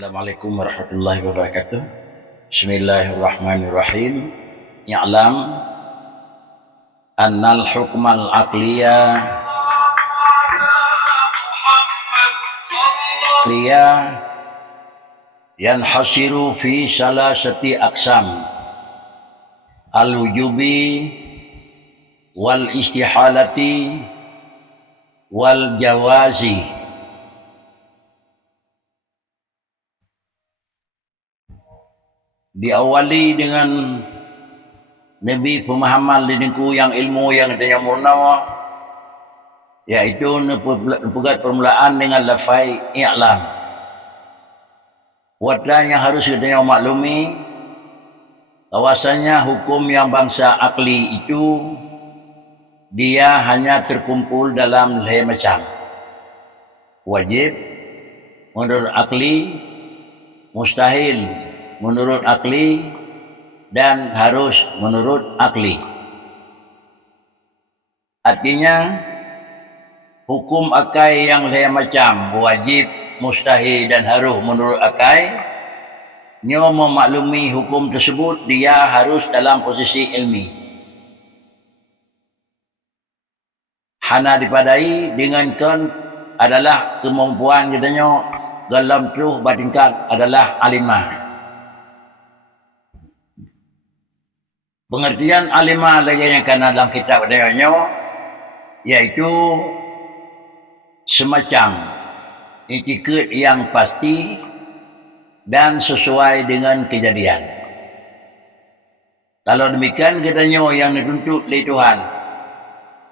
Assalamualaikum warahmatullahi wabarakatuh. Bismillahirrahmanirrahim. I'lam annal hukmal aqliyah yanhasiru fi salasati aqsam al-wujubi wal istihalati wal jawazi. Diawali dengan Nabi pemahaman lidinku yang ilmu yang adanya murna, yaitu nepugat permulaan dengan lafai i'lam. Watan yang harus kita maklumi bahwasanya hukum yang bangsa akli itu dia hanya terkumpul dalam 5 macam. Wajib menurut akli, mustahil menurut akli, dan harus menurut akli. Artinya hukum akai yang 5 macam, wajib, mustahil dan harus menurut akai, nyo memaklumi hukum tersebut dia harus dalam posisi ilmi. Hana dipadai dengan adalah kemampuan katanya dalam tuh bertingkat adalah alimah. Pengertian alimah lagi yang kena dalam kitab adanya, yaitu semacam etiket yang pasti dan sesuai dengan kejadian. Kalau demikian katanya yang dituntut oleh Tuhan,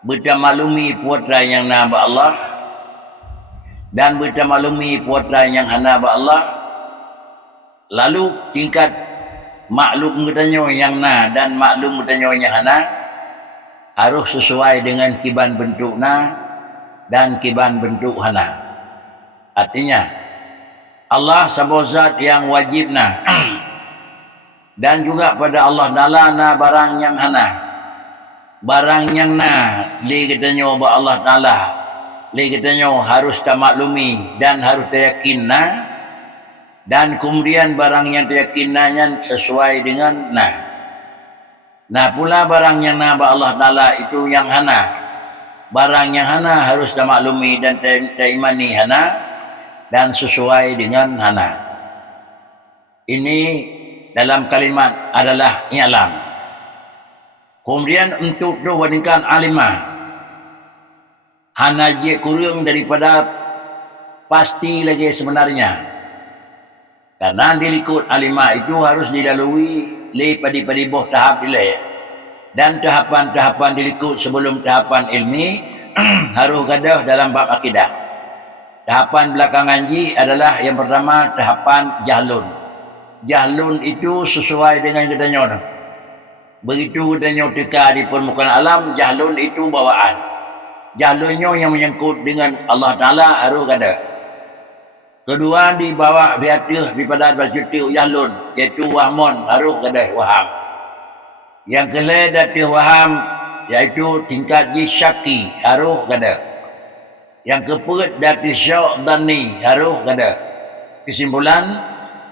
bertamaklumi putra yang naba Allah dan bertamaklumi putra yang hanaba Allah, lalu tingkat maklum katanya yang na dan maklum katanya yang hana harus sesuai dengan kiban bentuk na dan kiban bentuk hana. Artinya Allah sebagai zat yang wajib na dan juga pada Allah Ta'ala na barang yang hana. Barang yang na li katanya ba Allah Ta'ala, li katanya harus tamaklumi dan harus yakin na, dan kemudian barang yang keyakinannya sesuai dengan nah pula barang yang naba Allah Ta'ala itu yang hana. Barang yang hana harus tamaklumi dan taimani hana dan sesuai dengan hana. Ini dalam kalimat adalah i'lam. Kemudian untuk tu bandingkan alimah, hana je kurang daripada pasti lagi sebenarnya. Karena dilikut alimah itu harus dilalui padi boh tahap dilai. Dan tahapan-tahapan dilikut sebelum tahapan ilmi harus gadah dalam bab akidah. Tahapan belakangan ji adalah yang pertama tahapan jahlun. Jahlun itu sesuai dengan katanya. Begitu katanya teka di permukaan alam, jahlun itu bawaan. Jahlunnya yang menyangkut dengan Allah Ta'ala harus gadah. Kedua di bawah di atas daripada bercuti jahlun, iaitu wahmun harus gadah waham. Yang kelai dari waham iaitu tingkat syaki harus gadah. Yang keempat dari syok dani harus gadah. Kesimpulan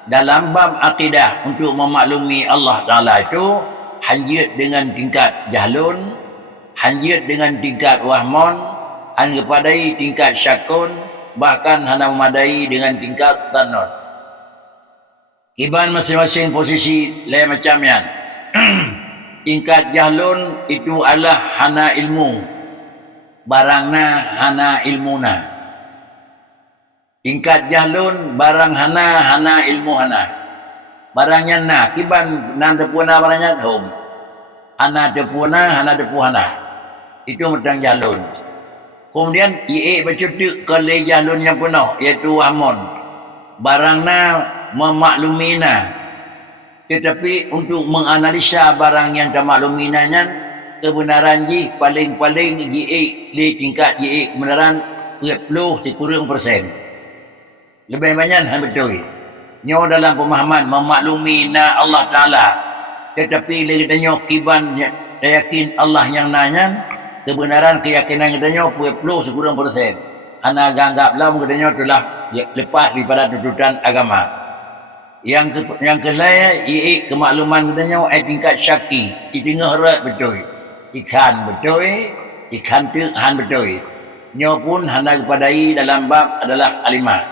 dalam bab akidah untuk memaklumi Allah Ta'ala itu hanjit dengan tingkat jahlun, hanjit dengan tingkat wahmun, kepadai tingkat syakun, bahkan hanya memadai dengan tingkat tanun. Kiban masing-masing posisi lain macamnya. Tingkat jahlun itu adalah hana ilmu, barangna hana ilmuna. Tingkat jahlun barang hana ilmu hana. Barangnya na, kiban nan depuna barangnya hom. Hana depuna, hana depu hana. Itu macam jahlun. Kemudian ia bercuti ke jahlun yang penuh, iaitu wahmun. Barangna memaklumina. Tetapi untuk menganalisa barang yang termakluminanya, kebenaran ji paling-paling li tingkat kebenaran 20% lebih banyak betul. Nyo dalam pemahaman memaklumina Allah Ta'ala. Tetapi lagi tanya kiban yakin Allah yang nanya, kebenaran keyakinan katanya 20% Ana anggaplah katanya telah lepas daripada tuntutan agama. yang kelai kemakluman bedanya tingkat syaki di tengah rat betul ikan betul ikan tu han betul nyo pun hana kepadai dalam bab adalah alimah.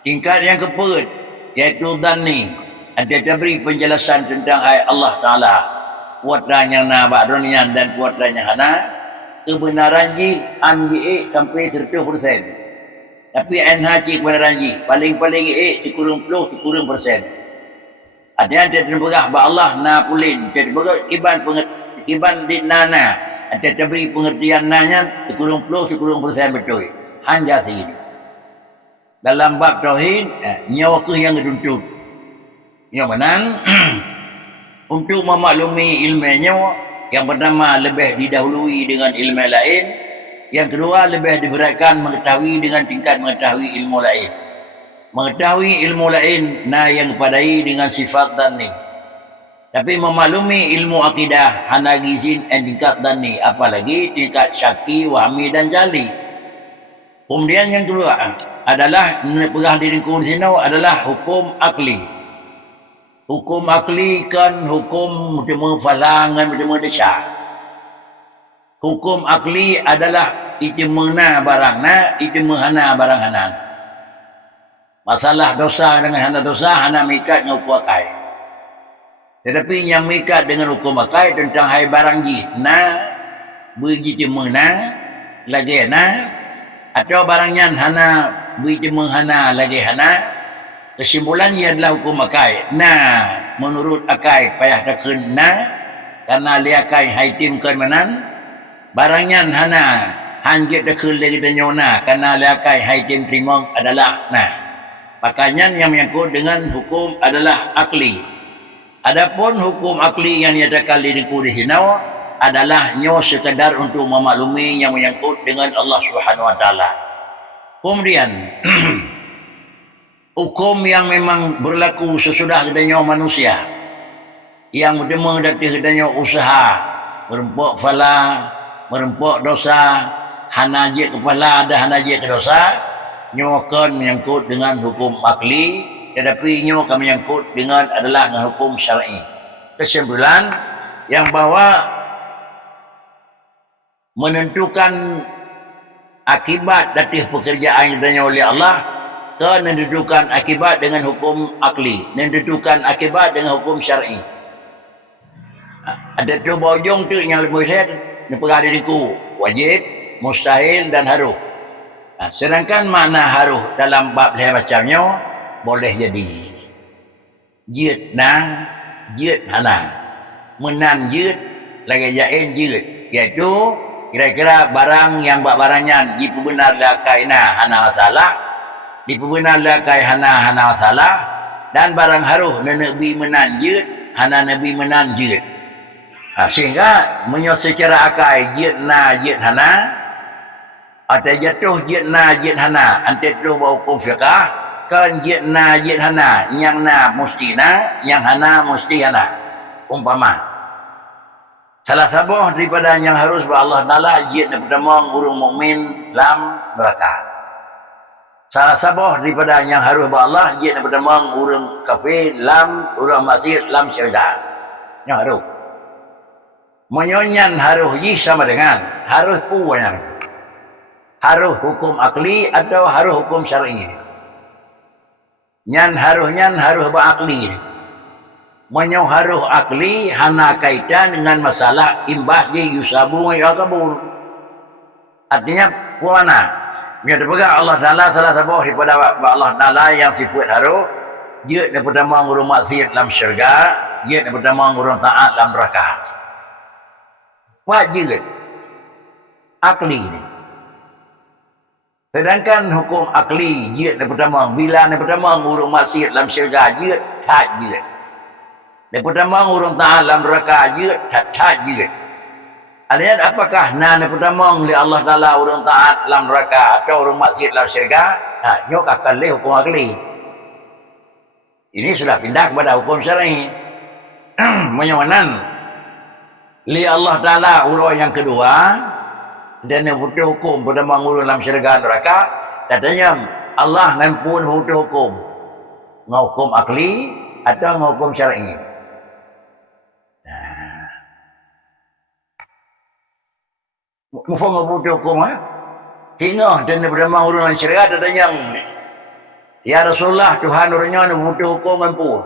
Tingkat yang keempat iaitu dhanni ada beri penjelasan tentang ayat Allah Taala kuatan yang na ba'donian dan kuatan yang hana kebenaran ji ambi sampai 100%. Tapi NHC kebenaran ji paling-paling kurang puluh kurang persen. Ada yang tidak terberah ba Allah na pulin tidak terberah iban di nana ada beri pengertian nanya kurang puluh kurang persen betul. Hanya segini. Dalam bab tauhid nyawa ke yang dituntut. Yang menang untuk memaklumi ilmunya yang pertama lebih didahului dengan ilmu lain. Yang kedua lebih diberatkan mengetahui dengan tingkat mengetahui ilmu lain. Mengetahui ilmu lain yang kepadai dengan sifat dhanni. Tapi memaklumi ilmu akidah hana gizin tingkat dhanni, apalagi tingkat syaki, wahmi dan jali. Kemudian yang kedua adalah pegah diriku di sini adalah hukum akli. Hukum akli kan hukum macam falangan macam desa. Hukum akli adalah itu mena barangna, itu menghana barang hanan. Masalah dosa dengan hana dosa, hana mikat dengan hukum akai. Tetapi yang mikat dengan hukum akai tentang hai barang ji, begitu mena, lagi atau barangnya hana, begitu menghana, lagi hana, kesimpulannya adalah hukum akai. Menurut akai, payah takun karena liakai hai tim kan menan, barangnya hana hanjit dekul lagi dan nyona karena lakai haitin terima adalah pakaian yang menyangkut dengan hukum adalah akli. Adapun hukum akli yang diadakan di sini adalah nyo sekadar untuk memaklumi yang menyangkut dengan Allah Subhanahu Wa Taala. Kemudian hukum yang memang berlaku sesudah adanya manusia yang bertemu dari adanya usaha merempok fala merempok dosa, hana je kepala ada hana je ke dosa, nyokan menyangkut dengan hukum akli, tetapi nyokan menyangkut dengan adalah dengan hukum syar'i. Kesimpulan yang bahwa menentukan akibat dari pekerjaan yang dilakukan oleh Allah, dan menentukan akibat dengan hukum akli, menentukan akibat dengan hukum syar'i. Ada tu bojong tu yang lebih sehat. Nepegah diriku wajib, mustahil dan haruh. Sedangkan makna haruh dalam bab lain macamnya boleh jadi jid jid hana, menan jid lagi jain jid, iaitu kira-kira barang yang barangnya diperbenar lakai hana masalah, diperbenar lakai hana masalah, dan barang haruh nabi menan jid hana nabi menan jid. Sehingga menyusun secara akal jid hana atau jatuh jid hana antet tu hukum fiqah kan jid hana yang mesti yang hana mesti hana umpama salah satu daripada yang harus Allah Taala jid pertama urung mukmin lam neraka. Salah satu daripada yang harus Allah jid pertama urung kafir lam urung maksiat lam syurga. Yang harus menyonyan haruh ji sama dengan haruh puanya haruh hukum akli atau haruh hukum syar'i. Nyan haruh berakli. Menyau haruh akli hana kaitan dengan masalah imbas ji yusabu ya kabul. Artinya puana dia terpegang Allah Taala salah satu daripada Allah Taala yang sifat haruh dia daripada mengurung maksiat dalam syurga, dia daripada mengurung taat dalam neraka. Wajib akli ni. Sedangkan hukum akli jid yang pertama bila yang pertama ngurung maksiat dalam syurga jid tak jid. Yang pertama ngurung taat dalam neraka jid tak jid. Artinya apakah yang pertama oleh Allah Taala urung taat dalam neraka atau urung maksiat dalam syurga? Nyok akan leh hukum akli. Ini sudah pindah kepada hukum syar'i. Menyawanan li Allah Ta'ala urut yang kedua dan yang putih hukum pada mengurut dalam syurga neraka katanya Allah nampun putih hukum Hukum akli atau hukum syar'i. Mufang butuh hukum hingga dan berdama urang syariat ada yang ya Rasulullah Tuhan orangnya butuh hukum mampu.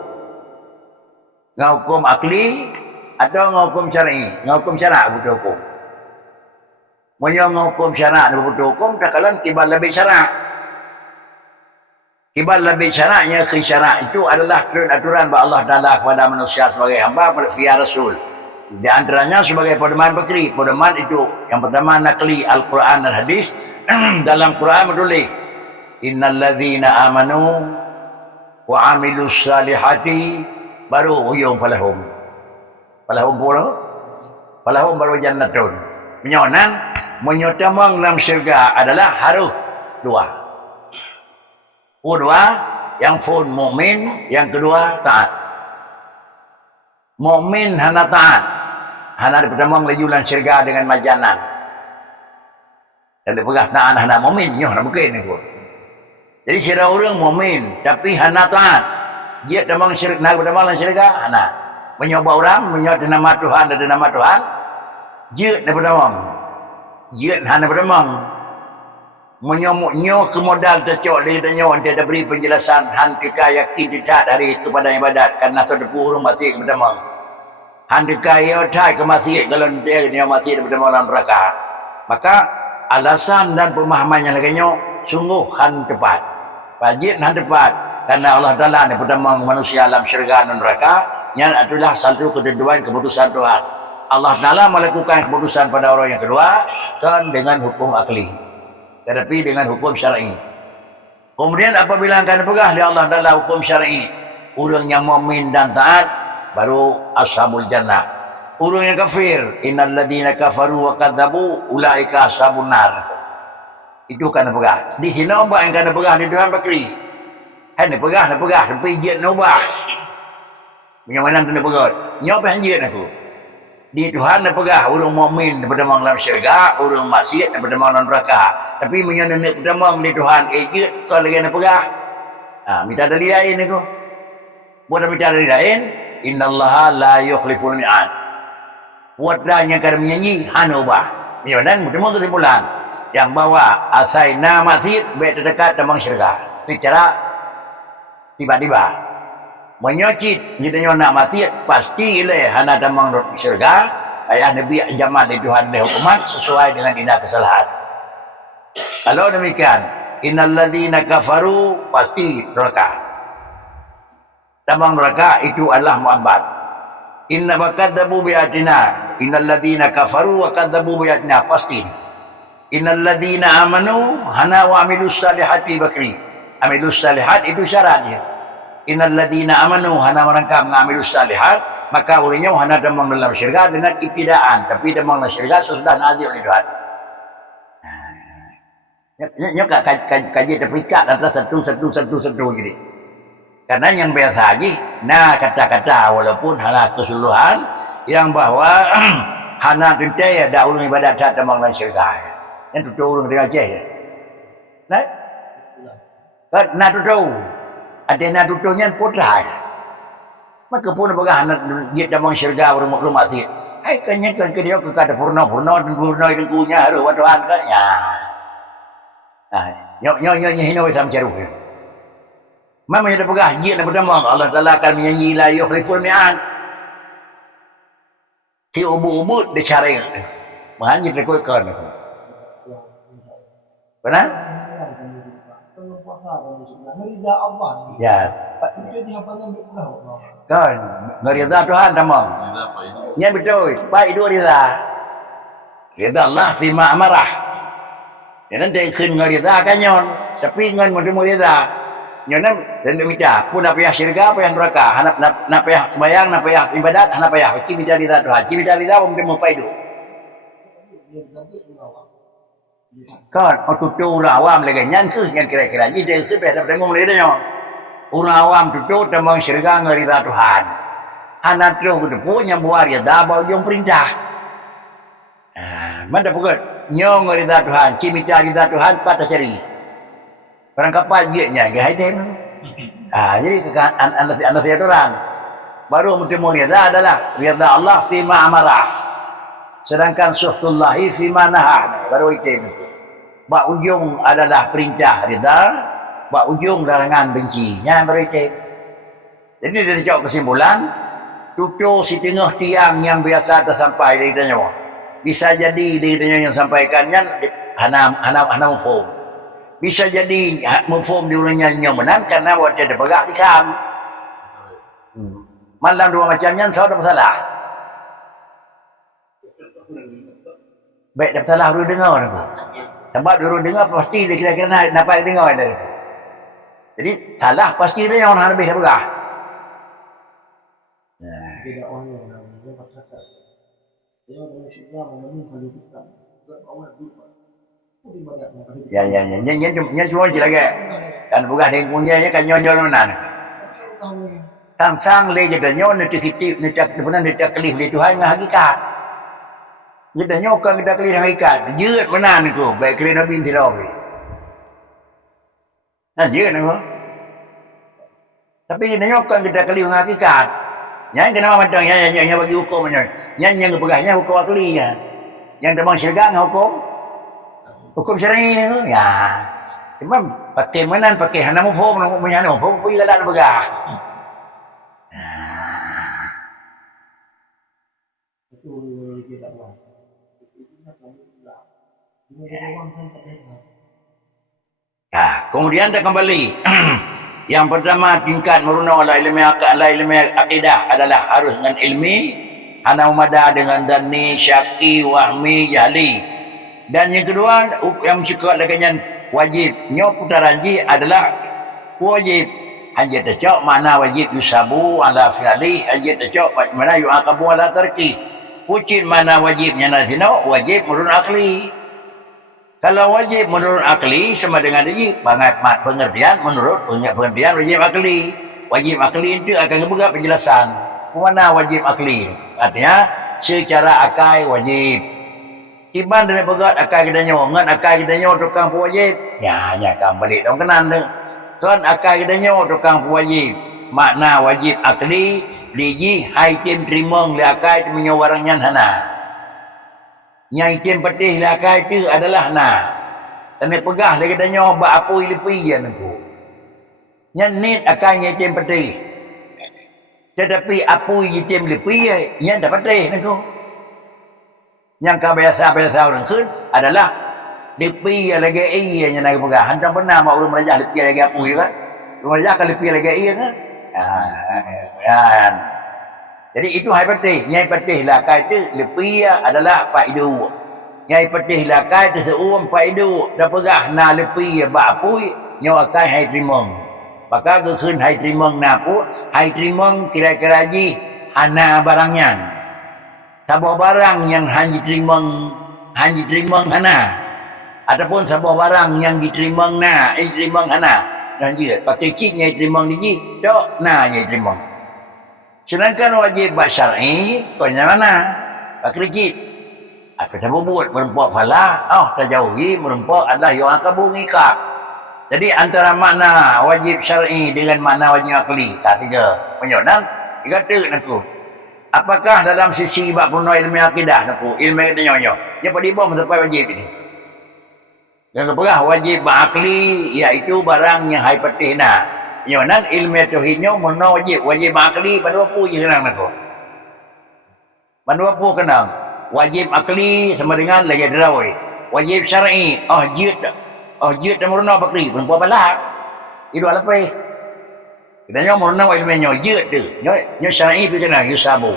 Hukum akli atau hukum syar'i. Hukum syarak butuh hukum. Punya hukum syarak butuh hukum tak kalan kibal lebih syarak. Kibal lebih syaraknya ke syarak itu adalah aturan Allah Taala kepada manusia sebagai hamba via Rasul. Di antaranya sebagai pedoman fikri. Pedoman itu yang pertama nakli Al-Quran dan hadis. Dalam Quran menulis innal ladzina amanu wa amilus salihati baru uyung falahum baru jannatun. Menyonan menyotamang dalam syurga adalah harus dua. Yang pun mukmin, yang kedua taat. Mukmin hana taat. Hana pertama lajulan syurga dengan majanan. Dan dipegah taat hana mukmin, nyoh mungkin itu. Jadi sira orang mukmin tapi hana taat. Dia demang syurga, demang syurga hana. Menyoba orang, menyoba nama Tuhan dan nama Tuhan. Dia dapat demang. Dia hana demang. Menyomoknya ke modal tercok dan nyawa dia dah beri penjelasan han kita yakin tidak dari kepada ibadat karena terdepu orang mati kepada mang. Han dikaya tak ke mati kalau dia mati kepada dalam neraka. Maka alasan dan pemahamannya laginya sungguh han tepat. Wajib han tepat karena Allah Taala ni pada manusia alam syurga dan neraka yang adalah satu ketentuan keputusan Tuhan. Allah Taala melakukan keputusan pada orang yang kedua kan dengan hukum akli. Tetapi dengan hukum syar'i. Kemudian apabila akan pegah oleh Allah Taala hukum syar'i, orang yang mukmin dan taat baru ashabul jannah. Orang yang kafir, innal ladzina kafaru wa kadzabu ulaika ashabun nar. Itu kan pegah. Di sini ubah yang kan pegah di Tuhan bakri. Hai pegah tapi jin ubah. Yang mana tu pegah? Nyoba jin aku. Di Tuhan nak pegah orang mukmin daripada dalam syurga, orang maksiat daripada dalam neraka. Tapi menyenangkan pertama di Tuhan, ejut kau lagi nak pegah. Minta dalil lain aku. Buat minta dalil lain, innallaha la yukhliful mi'ad. Buat dah yang kada menyanyi hanubah. Menyenang bertemu kesimpulan yang bawa asaina maksiat baik terdekat dalam syurga. Secara tiba-tiba menyocit jadinya nak mati pasti ile hana damang syurga ayah Nabi jaman di Tuhan dia hukuman sesuai dengan tindak kesalahan. Kalau demikian innal ladzina kafaru pasti neraka. Damang neraka itu adalah muabad. Inna bakadzabu biatina innal ladzina kafaru wa kadzabu biatina pasti. Innal ladzina amanu hana wa amilus salihati bakri. Amilus salihat itu syaratnya. Innal ladzina amanu hana merangkap mengambil salihat maka ulihnya hana demang dalam syurga dengan ibtidaan tapi demang dalam syurga sudah nazil oleh Tuhan. Nyok kaji terpikat antara satu gini. Karena yang biasa lagi kata-kata walaupun hana keseluruhan yang bahwa hana tuntai ada ulung ibadat tak demang dalam syurga. Yang tutup ulung dia aja. Nah. Kan tutup ada nak tutupnya putra. Maka pun bagaimana dia damang syurga orang mati. Hai kanya kan dia ke kada purna dan kunya harus Tuhan kan ya. Nyo hino sam ceru. Mama ada pegah dia nak berdamang Allah Taala akan menyanyi la yukhliful mi'ad. Si ubu-ubu dia cari. Mahanyi lekoi-kan. Benar? Ya. Kan, ngerida Tuhan tamang. Ya betul, baik dua rida. Rida Allah fi ma amarah. Ya nanti khun ngerida kan nyon, tapi ngan mau rida. Nyonan dan minta pun apa yang syurga apa yang neraka, nak payah sembahyang, nak payah ibadat, nak payah kita minta rida Tuhan. Kita minta rida mungkin mau paidu. Kan tutu orang awam lagi nyan ke yang kira-kira ni dia sebab dapat tengok lagi dah. Orang awam tutu demang syurga ngerida Tuhan. Anak tu punya buar ya dah bau yang perintah. Mana pukul nyong ngerida Tuhan, cimita rida Tuhan patah cari. Orang kapal dia nya gaya dem. Jadi anda aturan. Baru bertemu rida adalah rida Allah fima amarah. Sedangkan suhtullahi fima nahah. Baru itu. Bak ujung adalah perintah rida, bak ujung larangan bencinya baru itu. Jadi dari jauh kesimpulan, tutur si tengah tiang yang biasa tersampai dari tanya. Bisa jadi dari tanya yang sampaikannya hana mufhum. Bisa jadi mufhum di ulangnya menang karena wajah ada pegah tikam. Malam dua macamnya saya ada masalah. Baik ada masalah dulu dengar aku. Sebab dulu dengar pasti dia kira-kira dapat dengar dari. Jadi salah pasti dia yang lebih pegah. Tidak orang yang namanya masyarakat. Dia manusia memenuhi pendidikan. Juga orang lupa. Nhân chúa chỉ là cái kan bukan yang punya kan nyonyo mana tang sang le jadi nyo ni titip ni tak benar ni tak kelih le Tuhan ngah hakikat jadi nyo kan kita kelih hakikat jeut mana ni tu baik kelih nabi tidak boleh nah jeut ni ko tapi nyo kan kita kelih hakikat yang kena macam yang bagi hukum yang pegahnya hukum aklinya yang demang syarga hukum syar'i ni tu ya cuma pakai menan pakai hana mufhum punya anu pergi galan begah kemudian kita kembali yang pertama tingkat meruna ala ilmi akidah adalah harus dengan ilmi hana umada dengan dhanni syaki wahmi jahli. Dan yang kedua yang cukup dengan wajib nyo putaranji adalah wajib hanya tercok mana wajib yusabu ala fi'ali hanya tercok mana yu'aqabu ala tarki pucin mana wajibnya nazino wajib menurut akli. Kalau wajib menurut akli sama dengan ini pengertian menurut pengertian wajib akli. Wajib akli itu akan membuka penjelasan mana wajib akli artinya secara akal wajib. Iban dari begat akal kita nyo, ngan akal kita nyo tukang wajib. Ya kan balik dong kenan tu. Kan akal kita nyo tukang wajib. Makna wajib akli liji hai tim trimong le akal tu menyo warangnya hana. Nyai tim petih le akal tu adalah na. Dan pegah le kita nyo ba apui lepi jan aku. Nyan nit akal nyai tim petih. Tetapi apui tim lepi nya dapat petih aku. Yang kebiasa-biasa orang kun adalah lepi lagi iya yang nak pegang. Hantar pernah mak orang merajah lepi lagi apa kan? Merajah kan lepi lagi iya kan? Jadi itu hai patih. Nyai patih lakai itu lepi adalah faidu. Nyai patih lakai itu seuam faidu. Dah pegah na lepi ba apa nyawa kai hai trimong. Maka ke kun hai trimong na pu hai trimong kira-kira ji hana barangnya. Sebuah barang yang hanya diterimang hana ataupun sebuah barang yang diterimang hana dan dia pakai ciknya diterimang di tok na nya diterimang sedangkan wajib syar'i kau nya mana pakai cik apa dah buat merempak fala terjauhi merempak adalah yang akan bungikap. Jadi antara makna wajib syar'i dengan makna wajib akli tak tiga penyonan dikata aku. Apakah dalam sisi bab penuh ilmu akidah naku ilmu akidah nyo dia pada bom sampai wajib ini yang keberah wajib akli iaitu barang yang hai patih na nyonan ilmu tauhidnya menuh wajib akli pada apa je kenang naku pada apa kenang wajib akli sama dengan lagi derawai wajib syar'i jid dan menuh bakri perempuan balak itu apa kita nyo merenang ilmu nyo jid tu nyo syar'i pi kena yusabu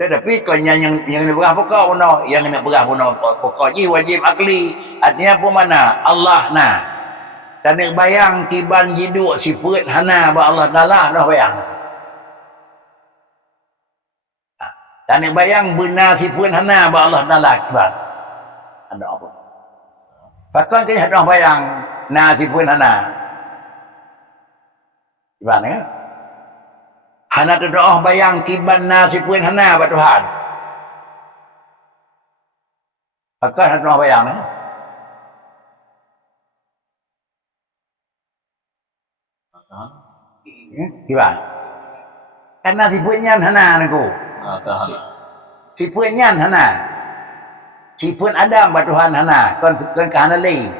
tetapi kau yang nak berah pokok no yang nak berah pokok ji wajib akli artinya apa mana Allah na dan nak bayang kiban jiduk sifat hana ba Allah taala dah bayang dan nak bayang benar sifat hana ba Allah taala kiban ada apa pakon ke dah bayang na sifat hana gimana ya? Hana terdoa bayang kiban nasibun hana ba Tuhan. Apakah hana terdoa bayang ni? Kiban. Karena si punya hana naku. Si punya hana. Si pun Adam batuhan hana. Kon kahana lei.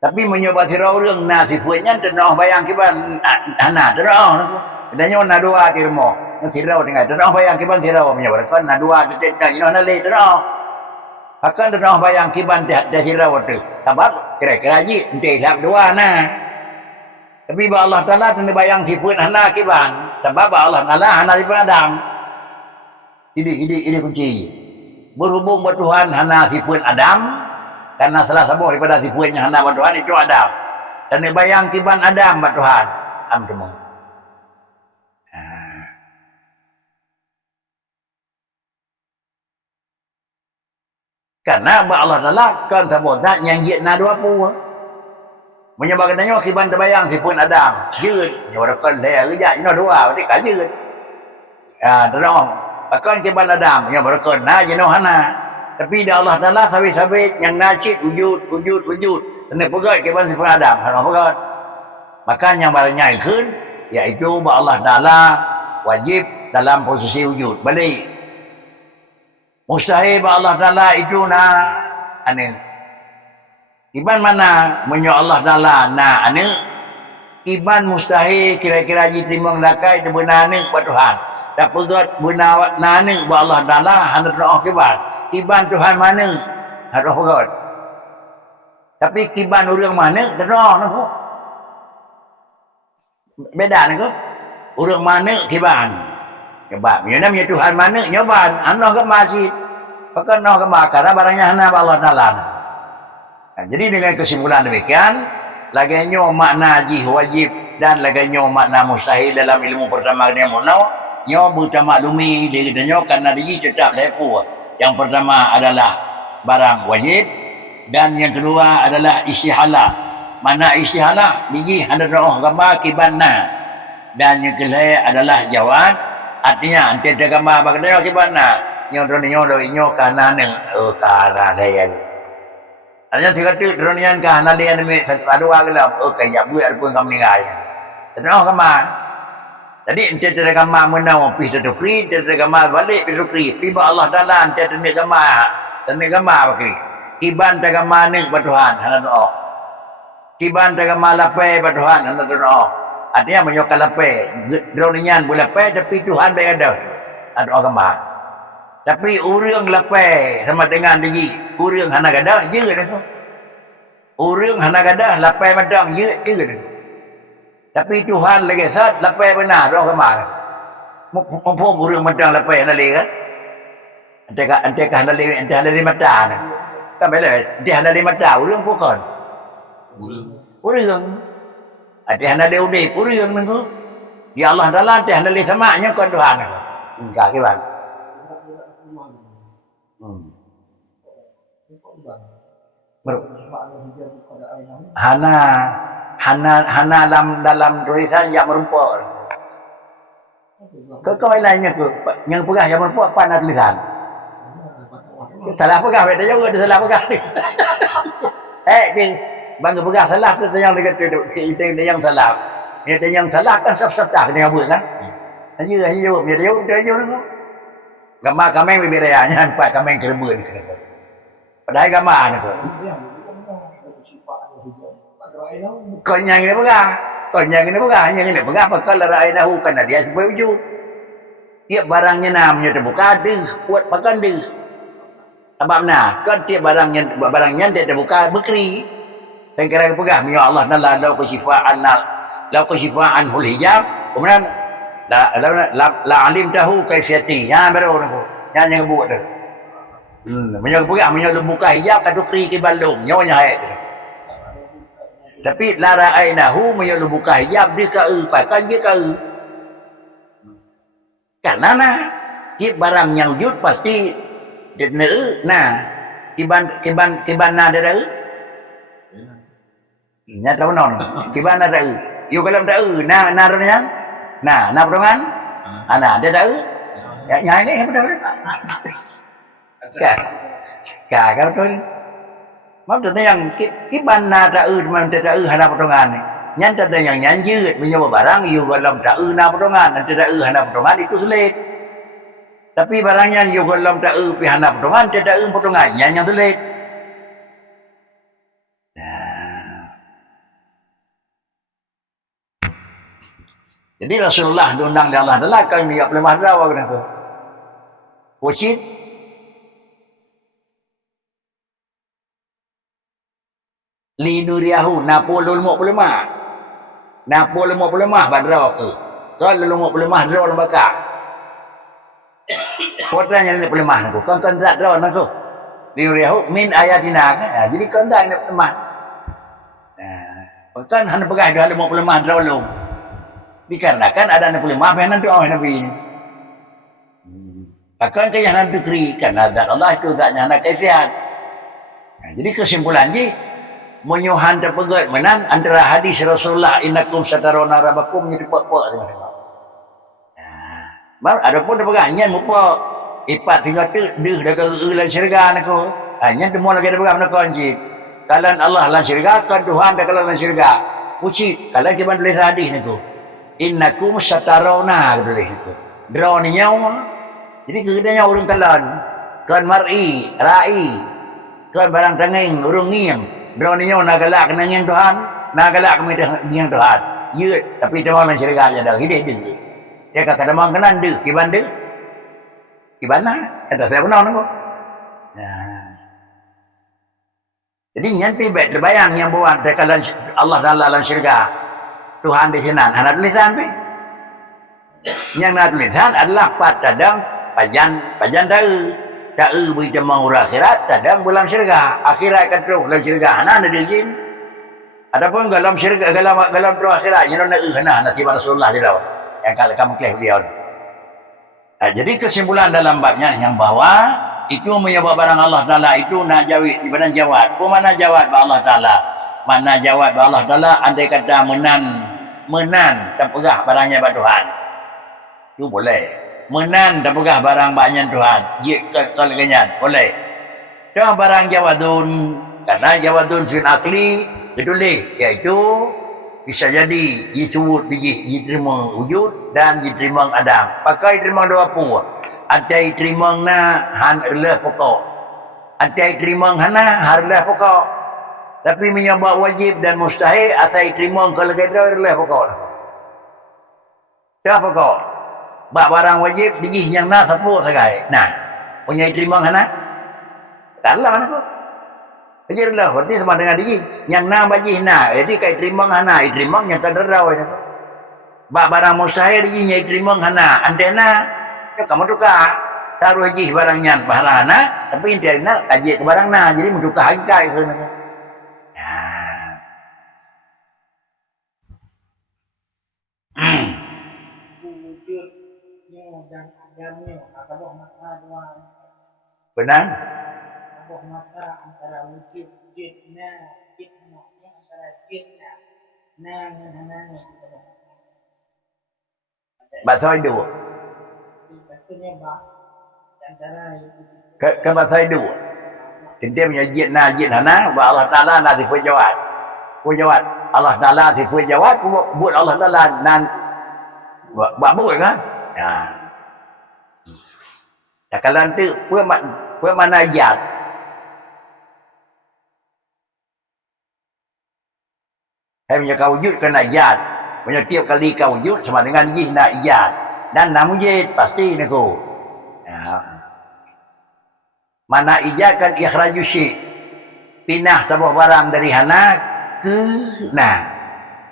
Tapi menyoba si รื่องna si punya tenang bayang kiban hana tenang naku. Danyo na dua tirmo. Si rau tinggal tenang bayang kiban si rau menyoba kon na dua titik ino hana lei tenang. Akan tenang bayang kiban dah si rau tu. Sebab kira-kira ji ente lap dua na. Tapi Allah Ta'ala kena bayang sipun hana kiban. Sebab Allah Ta'ala hana sipun Adam. Ini kunci. Berhubung bertuhan hana sipun Adam. Karena salah satu daripada sipunnya hana bertuhan itu Adam. Dan bayang kiban Adam bertuhan. Am semua. Karena Allah Ta'ala kan sebutnya yang jitna 20. Menyebabkan nyo kiban terbayang si pun Adamยืน nyo kan le ya nyo dua ni ka ยืน terong akan kiban Adam nyo berkon na nyo hana tapi dah Allah Taala sabit-sabit yang najid wujud dan pegat kiban si pun Adam hana pegat maka yang barangnya ikun iaitu Allah Taala wajib dalam posisi wujud balik mustahil Allah Taala itu na ane Iban mana menyo Allah Ta'ala na ane Iban mustahil kira-kira ji timbang lakai tu benar ane buat Tuhan tak pegat benar na ane buat Allah Ta'ala hanya doa kiban Iban Tuhan mana harus pegat tapi kiban orang mana doa nak beda nak orang mana kiban sebab dia namanya Tuhan mana nyoban anda ke masjid pakai nak ke karena barangnya hanya Allah Ta'ala jadi dengan kesimpulan demikian laganya makna haji wajib dan laganya makna mustahil dalam ilmu pertama dia munau nyo buta maklumi dia karena dia tetap lepo yang pertama adalah barang wajib dan yang kedua adalah istihalah mana istihalah biji handa roh gambar kibanna dan yang kedua adalah jawab artinya ante gambar bagana kibanna nyo nyo kana ne kana dia Hanya tiga tu dronian kah nalian demi satu agak kayak buat pun kami ngai. Tenang kemana? Jadi ente tidak kemana menau pih tu kri, tidak kemana balik pih tu kri. Tiba Allah Taala ente tidak kemana bakri. Iban tidak kemana ni bertuhan hana doa. Iban tidak kemana lapai bertuhan hana doa. Artinya menyokal lapai. Dronian boleh lapai tapi Tuhan baik ada. Doa kemana? Tapi urang lapai sama dengan diri. Urang hana gadah je dah. Urang hana gadah lapai madang je dah. Tapi Tuhan lagi sat lapai benar doa kemana. Mumpung urang madang lapai hana le kan. Ante hana le mata nah. Kan bela dia hana le mata urang bukan. Urang. Ante hana le udip urang nang ko. Ya Allah Taala ante hana le samanya kon Tuhan. Enggak ke bang. Hana dalam tulisan yang merumpuk. Kau lainnya tu yang pegah yang merumpuk apa nak tulisan? Salah pegah, beda juga dia salah pegah. Dia bangga pegah salah tu yang dekat tu dia yang salah. Dia yang salah kan sab-sabtah dia buat kan? Ayo dia gambar kami beberanya empat kami kerebun. Padahal gambar ni tu. Kau yang ini pegah. Yang ini pegah. Pakal rai dahu kan dia supaya wujud. Tiap barangnya namanya terbuka deh, buat pakan deh. Sebab nah, kan tiap barangnya dia terbuka bekri. Dan kira pegah, ya Allah Taala lau kesyifaan hul hijab. Kemudian la alim tahu kaifiyati. Ya baru tu. Yang buat tu. Menyok buka hijab kadu kri ke balung nyonya hai. Tapi la ra'ainahu menyok buka hijab dia ka pakai dia ka. Karena dia barang yang wujud pasti dia nah kiban na ada. Nya tahu non. Kiban ada. Yo kalau ada na ronya. Nah, na perongan. Ana dia tahu. Ya nyai betul. Kau tu, maksudnya yang kiban nada teman tidak hana potongan ni, Nyan tak ada yang nyanyi menyewa barang you dalam tak na potongan nanti tak hana potongan itu sulit. Tapi barangnya you dalam tak pi hana potongan tidak potongan yang sulit. Jadi Rasulullah diundang di Allah adalah kami dia boleh mahdrah kena tu. Kucit li nuriyahu napul lumuk pulemah. Napul lumuk pulemah badrah ke. Kalau lumuk pulemah draw lembaga. Potran yang ni pulemah aku. Kan tak draw aku. Li nuriyahu min ayatina. Jadi kan tak nak pulemah. Kan hanya pegang dia lumuk pulemah draw lum. Dikarenakan ada anak pulemah yang nanti Allah Nabi ini. Bahkan ke yang nanti keri karena zat Allah itu zatnya anak kaifiat. Jadi kesimpulan ji menyuhan terpegat menan antara hadis Rasulullah innakum satarawna rabbakum ni dipok-pok sama. Ada pun terpegangnya mupa ipat tinggal tu deh dah ke lan syurga aku. Hanya temu lagi ada pegang nak kunci. Kalau Allah lan syurga kan Tuhan dah kalau lan syurga. Puji kalau kita tulis hadis niku. Innakum satarawna boleh itu. Draw ni nyawa. Jadi keduanya urung talan. Kan mar'i, ra'i. Kan barang tanging urung ngiem. Draw ni nyawa nagalak nanging Tuhan, nagalak kami dengan Tuhan. Ya, tapi dia mahu syurga aja dah hidup dia. Dia kata dia mahu kenan dia, kiban dia. Kibana? Kata saya benar nengok. Jadi nyampe baik terbayang yang buat kalau Allah dalam syurga. Tuhan di sini, anak tulisan pe. Yang nak tulisan adalah padang pajan tahu berita mahur akhirat, tadang bulan syurga, akhirat kan terus dalam syurga. Anak ada dijin. Adapun dalam syurga, dalam terus akhirat, yang nak nanti Rasulullah jelau. Yang kalau kamu kelih beliau. Jadi kesimpulan dalam babnya yang bahwa itu menyebab barang Allah Taala itu nak jawab, di badan jawab. Mana jawab Allah Taala? Mana jawab Allah Taala andai kata menan dan pegah barangnya pada Tuhan. Itu boleh. Menan dan pegah barang banyak Tuhan. Kalau kenyan boleh. Dan barang jawadun karena jawadun fin akli ditulis iaitu bisa jadi disebut diterima wujud dan diterima Adam. Pakai terima dua apa? Ada terima na han erlah pokok. Ada terima hana harlah pokok. Tapi menyebab wajib dan mustahil atai terima kalau kata erlah pokok. Dah pokok. Bak barang wajib digih yang na sapu sagai. Nah, punya terima hana? Kalah nak. Ajarlah, berarti sama dengan digih. Yang na bagi na, jadi kai terima hana, terima yang terderau itu. Bak barang mustahil digih nyai terima hana, antena ya kamu tukar. Taruh digih barangnya pahala hana, tapi antena kaji ke barang na, jadi mentukar hakikat itu. Benar? Masa antara wujud jidna antara jidna dengan bahasa itu ke bahasa itu dia punya jidna jidna Allah Ta'ala nanti pun jawab Allah Ta'ala nanti pun jawab buat Allah Ta'ala nan buat buat kan ya kalau nanti pun mana ayat punya kau wujud kena iyad. Punya tiap kali kau wujud sama dengan jih nak iyad. Dan nak wujud pasti aku. Ya. Mana ijad kan ikhraju syik. Pindah sebuah barang dari hana ke nah.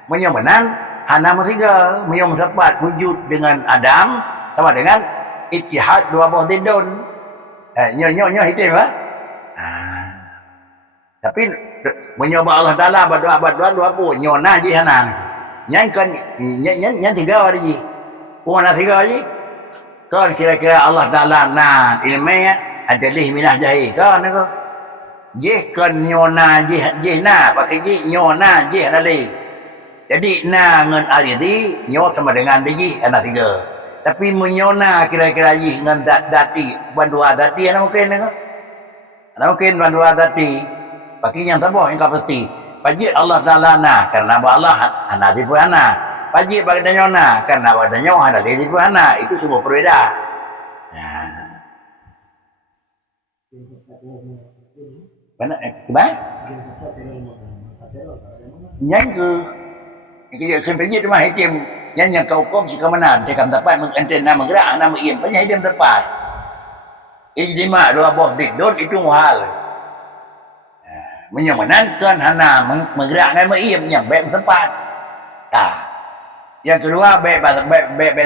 Menyomenan hana mestiga. Menyom sempat wujud dengan Adam sama dengan ittihad dua buah dindun. Nyo hidup ha? Tapi menyembah Allah Taala abad dua pun nyona je hanan nyan kan nyan tiga hari je puana tiga je kan kira-kira Allah Taala na ilmu ada lih minah jahi kan ko je kan nyona je na pakai je nyona je nali jadi na ngan aridi nyo sama dengan je anak tiga tapi menyona kira-kira je ngan dati bandua dati ana mungkin ko ana mungkin bandua dati pakai yang tabah yang pasti. Pajit Allah Ta'ala na karena Allah hana tipu hana. Pajit bagadanya na karena bagadanya hana tipu hana. Itu sungguh berbeza. Nah. Mana? Gimana? Nhánh cư cái giờ khinh phải giết mà hãy tìm nhanh nhà cầu công chỉ có mà nản thì cầm tập bài mình anh trên nam mình ra nam mình yên phải nhảy đem tập bài ý đi mà rồi bỏ địch đốt ý trung hoa rồi mình nhầm mà nán cơn hà nà mình ra ngay mới yên nhầm bẹm tập bài yang kedua be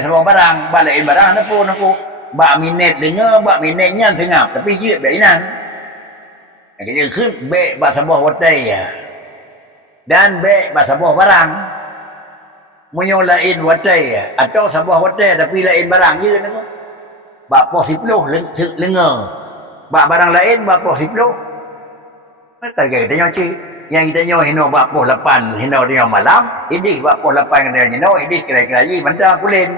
sama barang balik barang na po bak minit dengar bak minitnya tengah tapi dia be inan cái giờ khinh be bak sebuah hotel ya dan be bak sebuah barang munyo lain hotel atau sebuah hotel tapi lain barang je na bak posiploh lengar bak barang lain bak posiploh tak kita nyoci yang kita nyoh hino bak poh 8 hino dia malam ini bak poh 8 dia hino ini kira-kira ji benda kulin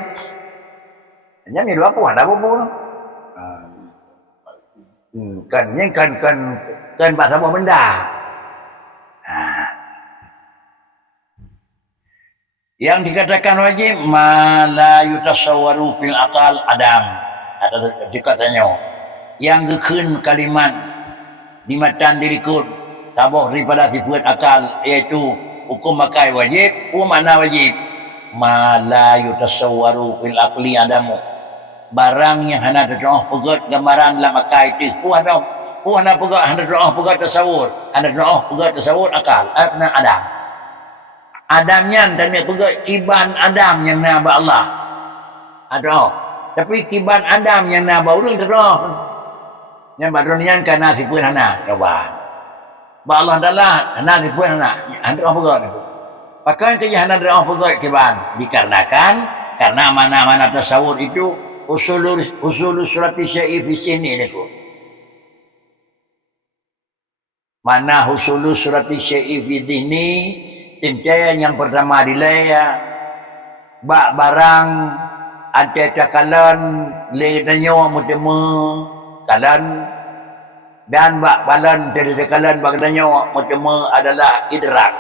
hanya ni dua poh ada apa kan yang kan bak sebuah benda yang dikatakan wajib ma la yutasawwaru fil aqal adam ada dikatanya yang gekun kalimat di matan dirikut taboh daripada sifat akal iaitu hukum makai wajib mana wajib ma la yutasawwaru fil aqli adamu barang yang hana terjauh pegat gambaran dalam akal itu hana pegat hana terjauh pegat tasawur hana terjauh pegat tasawur akal adam Adamnya dan dia pegat kiban Adam yang naba Allah. Ada. Tapi kiban Adam yang naba urang terus. Yang badronian kana sipun hana jawaban. Ba Allah adalah hana sipun hana. Anda pegat itu. Pakai ke hana dah pegat kiban dikarenakan karena mana-mana tasawur itu usul surat syai fi sini niku. Mana usul surat syai fi dini Tinta yang pertama dilaya bak barang ada cakalan ledanyo mutemu kalan dan bak balan dari cakalan baganyo mutemu adalah idrak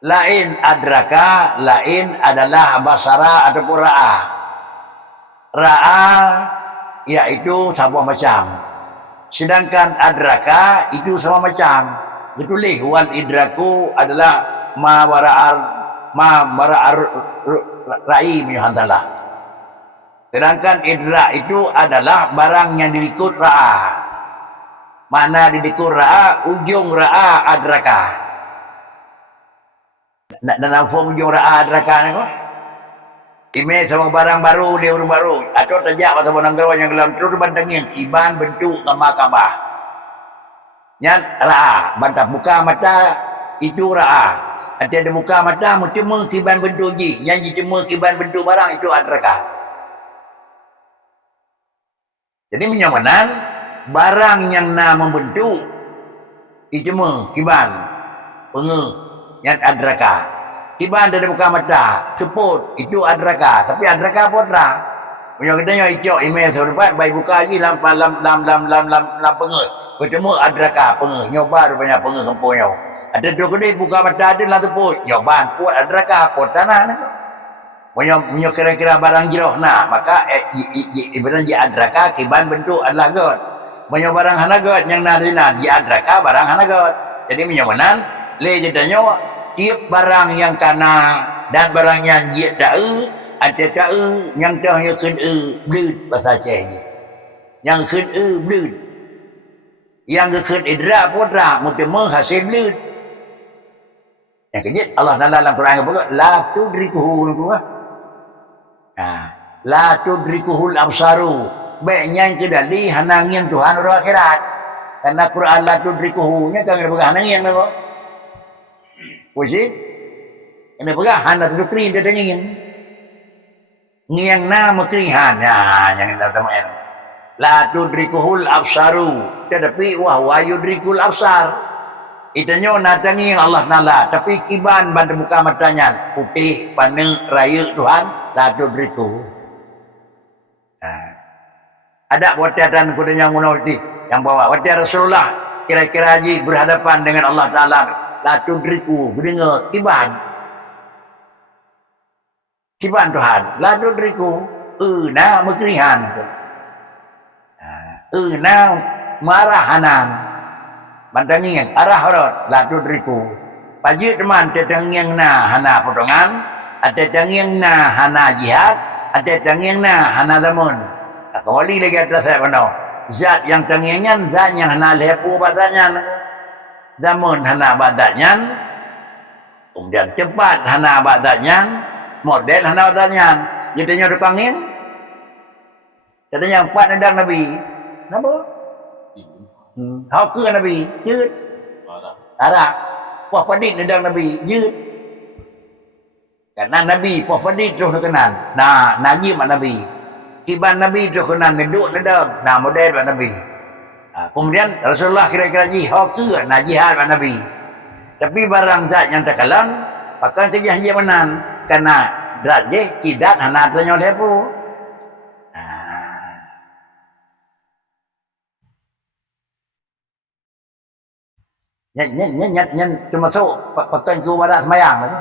lain adraka lain adalah basara ataupun ra'a iaitu sama macam sedangkan adraka itu sama macam Getulih wal idraku adalah ma wara'ar ra'i mihantalah. Sedangkan idrak itu adalah barang yang dilikut ra'a. Mana dilikut ra'a, ujung ra'a adraka. Dalam form ujung ra'a adraka ni kok. Imej sama barang baru, liur baru. Atau tajak atau penanggawan yang dalam terus bantangin. Kiban bentuk kamah-kamah. Yang ra'a, bantah buka mata itu ra'a. Ada buka mata cuma kiban bentuk ji. Yang cuma kiban bentuk barang itu adraka. Jadi menyamanan barang yang nak membentuk itu cuma kiban yang adraka. Kiban ada buka mata, seput itu adraka. Tapi adraka pun terang. Punya kedanya icok email sedepat baik buka lagi lam pengut. Bertemu adraka pengeh nyoba rupanya pengeh kempunya ada dua kedai buka mata ada lah teput nyoba kuat adraka pot tanah ni punya kira-kira barang jiroh nah maka ibarat di adraka kiban bentuk adalah god punya barang hana god yang nadina di adraka barang hana god jadi menyamanan le jadanya tiap barang yang kana dan barang yang dia da'u ada da'u yang dah yang kena blut bahasa Aceh yang kena blut yang gekut idrak pun mutemu hasil blut. Yang kejut Allah dalam Quran kata la tudrikuhu la tudrikuhul absaru. Baiknya kedali hanangin Tuhan orang akhirat. Karena Quran la tudrikuhu-nya kan ada hanangin apa? Wajib. Ini pegang hana doktrin dia tengin. Ngiang nama kerihan yang kita temukan. La tudrikuhul absaru tetapi wahwa yudrikul absar itanya natangi yang Allah Ta'ala tapi kiban pada buka matanya putih paneng raya Tuhan la tudriku ada watiatan kudanya munawati yang bawa watiat Rasulullah kira-kira haji berhadapan dengan Allah Ta'ala la tudriku dengar kiban Tuhan la tudriku na mekrihan na marahanan bantangian arah horot la tudriku pajut teman tetangian na hana potongan ada tangian na hana jihad ada tangian na hana damun kembali lagi atas saya penuh zat yang tangiannya zat yang hana lepu badannya damun hana badannya kemudian cepat hana badannya model hana badannya jadinya dipangin katanya empat nedang Nabi kenapa? Hau ke Nabiยืด arah puas padit nedang Nabiยืด karena Nabi puas padit terus kenan nah najib Nabi kiban Nabi terus kenan neduk nedang nah model Nabi kemudian Rasulullah kira-kira hau ke jihad Nabi tapi barang zat yang terkalang pakai kerja dia menan karena zat je kidat hana tanya lepo nhân termasuk pakai ku pada sembahyang tu.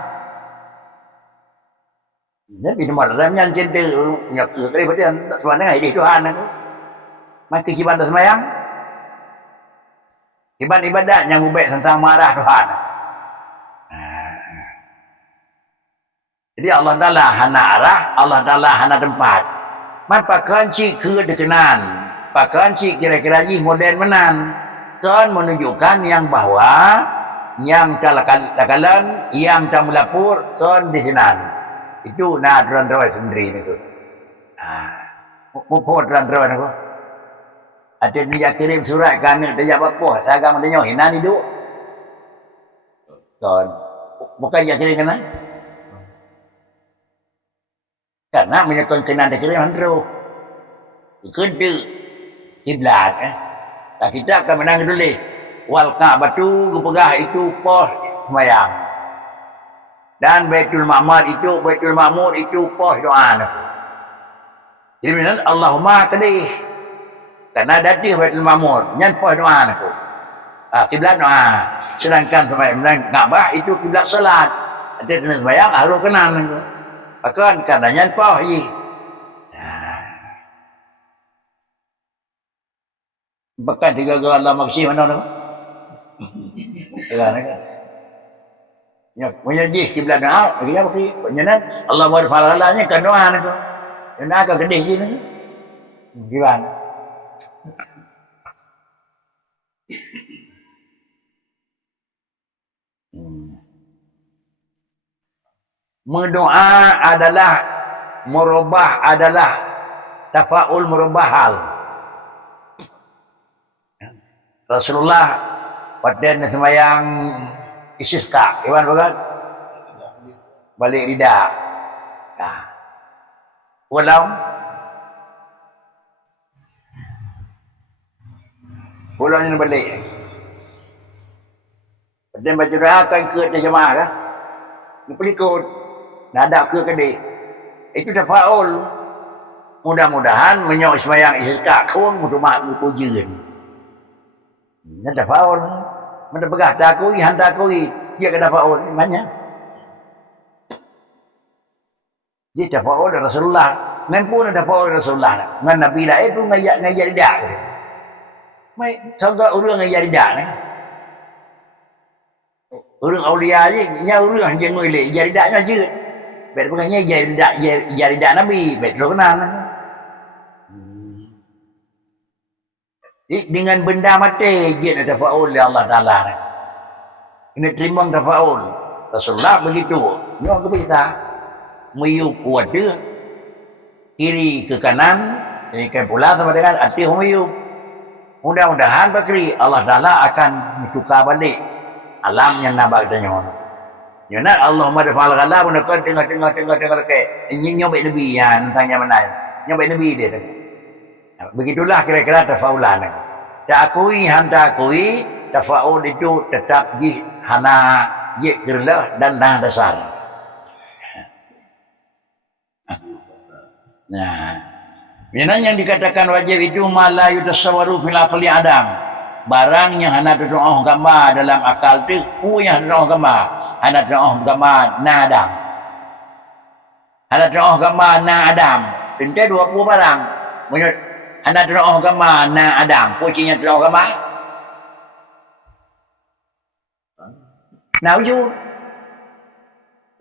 Nabi nomor ramnya cinta nyak kali pada sebenarnya di Tuhan tu. Mati kiban sembahyang. Kiban ibadat yang ubek tentang marah Tuhan. Jadi Allah Taala hana arah, Allah Taala hana tempat. Man pakai ke dekenan. Pakai kira-kira model menan. Kan menunjukkan yang bahwa yang takalan yang tak melapor kan di sini itu nak randoi sendiri ni tu mupot randoi ni tu ada dia kirim surat kan dia jawab apa saya agak mendengar hinan hidup kan bukan dia kirim kena karena menyokong kena dia kirim handro kede kiblat tak kita akan menang dulu. Wal Ka'batu kepegah itu pos sembahyang. Dan Baitul Ma'mur itu pos doa. Jadi benar Allahumma tadi karena datih Baitul Ma'mur nyan pos doa aku. Kiblat doa. Sedangkan sembahyang Ka'bah itu kiblat salat. Ada sembahyang harus kenal aku. Akan karena nyan pos ye. Bahkan 3 kali Allah maksih mana tu? Kan. Ya, punya jih kiblat doa, bagi apa ki? Penyenan Allah berfalanya kan doa ni tu. Yang agak gede sini. Gimana? Mendoa adalah merubah adalah tafaul merubah hal. Rasulullah pada sembahyang istisqa, Iwan bukan? Balik rida. Ulang. Ulangnya balik. Pada baca doa akan ke jemaah kan? Ni pelikut. Nadak ke kedi. Itu tafaul. Mudah-mudahan menyok sembahyang istisqa kau mutu mak mutu jeun. Nada faul, mana begah takui, hantar takui, dia kena faul, mana? Dia dah faul Rasulullah, nempun ada faul Rasulullah, mana Nabi lah itu ngajak lidak, mai, sangka orang ngajak lidak ni, orang aulia je, nya orang jangan ngoleh, ngajak lidaknya je, bet bukannya ngajak lidak Nabi, bet terkenal. Dengan benda mati dia nak tafaul oleh Allah Ta'ala ni. Ini terima tafaul. Rasulullah begitu. Nyok ke kita. Meyup kuat dia. Kiri ke kanan. Ini kan pula sama dengan hati meyup. Mudah-mudahan bakri Allah Ta'ala akan bertukar balik alam yang nabak tanya. Yunat Allah madafal ghala pun akan tengah ke. Ini nyobek Nabi yang tanya mana. Nyobek Nabi dia. Begitulah kira-kira tafaulan. Tak akui, hanta akui, tafaul itu tetap di hana ye gerlah dan dah dasar. Nah, yang dikatakan wajib itu malayu tasawwaru fil aqli adam. barang yang hana terdoa gambar dalam akal tu yang terdoa gambar hana terdoa gambar na Adam hana terdoa gambar na Adam tentu 20 barang menurut hana terdoa gambar na Adam kucingnya terdoa gambar na wujud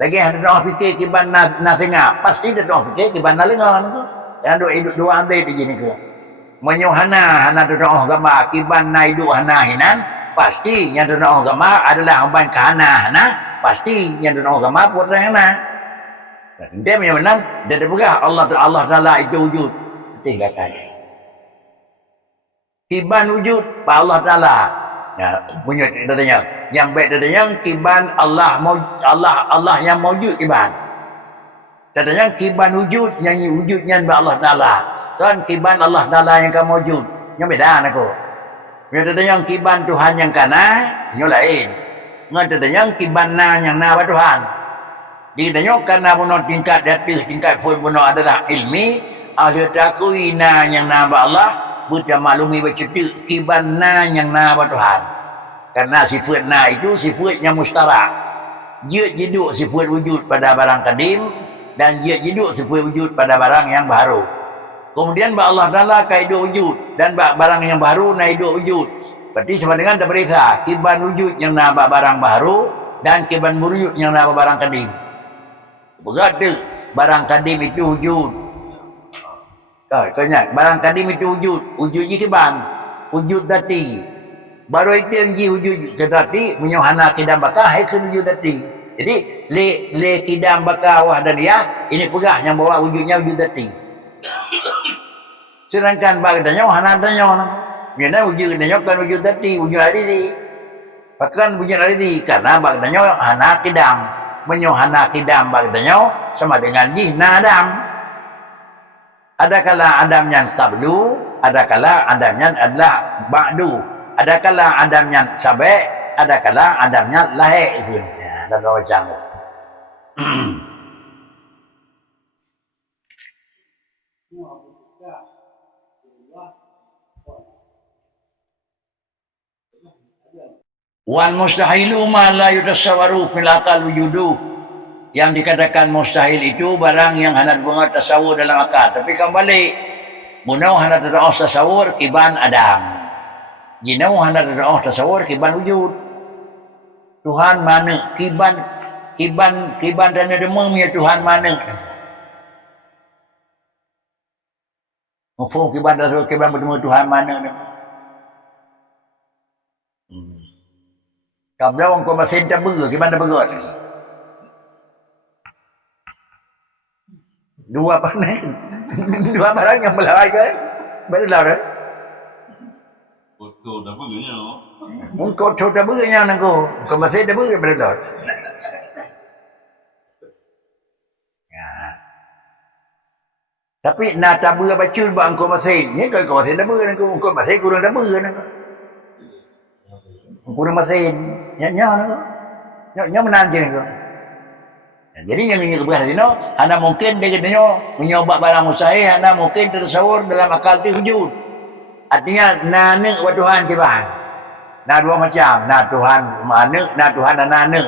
lagi hana terdoa fikir kiban na tengah pasti terdoa fikir kiban na lengan tu dan dua ambil di sini ke menyuhana hana terdoa gambar kiban na hidup hana hinan pasti yang terdoa gambar adalah amban kahana hana pasti yang terdoa gambar putra hana dia punya menang dia terpegah Allah Ta'ala itu wujud betul katanya kiban wujud pak Allah Ta'ala ya, punya dadanya yang baik dadanya kiban Allah yang mewujud kiban dadanya kiban wujud yang wujudnya Allah Ta'ala kan kiban Allah Ta'ala yang kamu wujud yang beda aku yang dadanya kiban Tuhan yang kana yang lain ngan dadanya kiban na yang na Tuhan di dadanya karena puno tingkat datu tingkat pun puno adalah ilmi ahli takui na yang na Allah buta maklumi bercetuk kiban na yang na Tuhan karena sifat na itu sifat yang mustarak dia jeduk sifat wujud pada barang kadim dan dia jeduk sifat wujud pada barang yang baru kemudian Allah Ta'ala kaidah wujud dan barang yang baru na hidup wujud berarti sama dengan terperisa kiban wujud yang na barang baru dan kiban wujud yang na barang kadim berada barang kadim itu wujud kau ingat barang kadim itu wujud je kiban wujud dati baru itu yang ji wujud tetapi menyuhana kidam bakah itu wujud dati jadi le kidam bakah wahdaniyah ini pegah yang bawa wujudnya wujud dati sedangkan badannya hana adanya biarlah wujudnya kan wujud tadi wujud hari ini bahkan wujud hari ini karena badannya hana kidam menyohana kidam badannya sama dengan jina Adam ada kala Adam yang qablu ada kala Adam yang adalah ba'du ada kala Adam yang sabai ada kala Adam yang lahir itu ya dan macam Wal mustahilu ma la yutasawwaru fil aqal wujudu. Yang dikatakan mustahil itu barang yang hendak bunga tasawur dalam akal. Tapi kembali munau hendak terdakwah tasawur kiban Adam. Jinau hendak terdakwah tasawur kiban wujud. Tuhan mana? Kiban dan demam ya Tuhan mana? Mufum kiban tasawur kiban bertemu Tuhan mana? Kabla orang kau masih tak bergerak, gimana bergerak? Dua panen, dua barang yang melawan kan? Betul tak? Kau tak bergeraknya. Kau tak bergeraknya nangko, kau masih tak bergerak betul. Tapi nak tak bergerak baca bang kau masih, ni kau masih tak bergerak nangko, kau masih kurang tak bergerak nangko. Kurang masih nya menang je nangko. Jadi yang ini kebenaran sini, anda mungkin dia katanya menyobat barang mustahil, anda mungkin tersawur dalam akal itu wujud. Artinya, nana wa Tuhan kiban. Nah dua macam, nah Tuhan mana, nah Tuhan dan nana.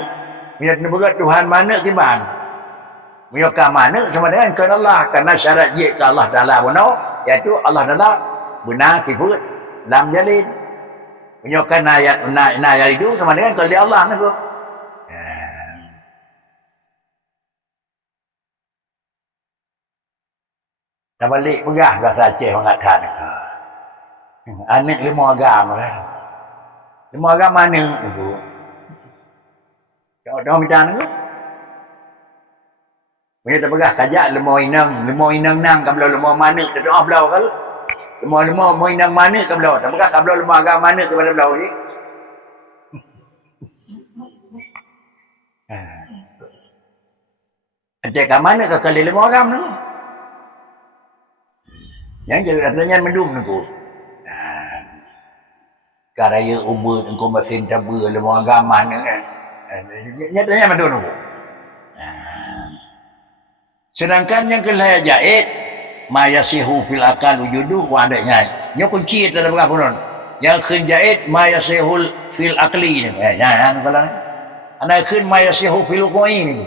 Bila berat Tuhan mana kiban. Menyokah mana sama dengan kerana Allah. Karena syarat je ke Allah Ta'ala benar, iaitu Allah Ta'ala benar sifat lam jalid. Menyokah ayat itu sama dengan kerana Allah nangko. Dah balik pegah bahasa Aceh mengatakan anak lima agama lah. Lima agama mana tu? Dah minta tu. Dia dah pegah kajak lima inang nang kabla lima mana dah doa belau kal. Lima inang mana kabla. Dah pegah kabla lima agama mana kepada belau ni. Ada ke mana ke kali lima agama tu? Yang jadi rasanya mendung nangko. Karaya ubud engkau masih tabu lemah agama ni kan. Nyatanya mendung nangko. Sedangkan yang kelaya jahit ma yasihu fil akal wujudu wa adanya. Nya kunci dalam berapa pun. yang khun jahit ma yasihul fil aqli ni. Jangan kalau ana khun ma yasihu fil qoi ni.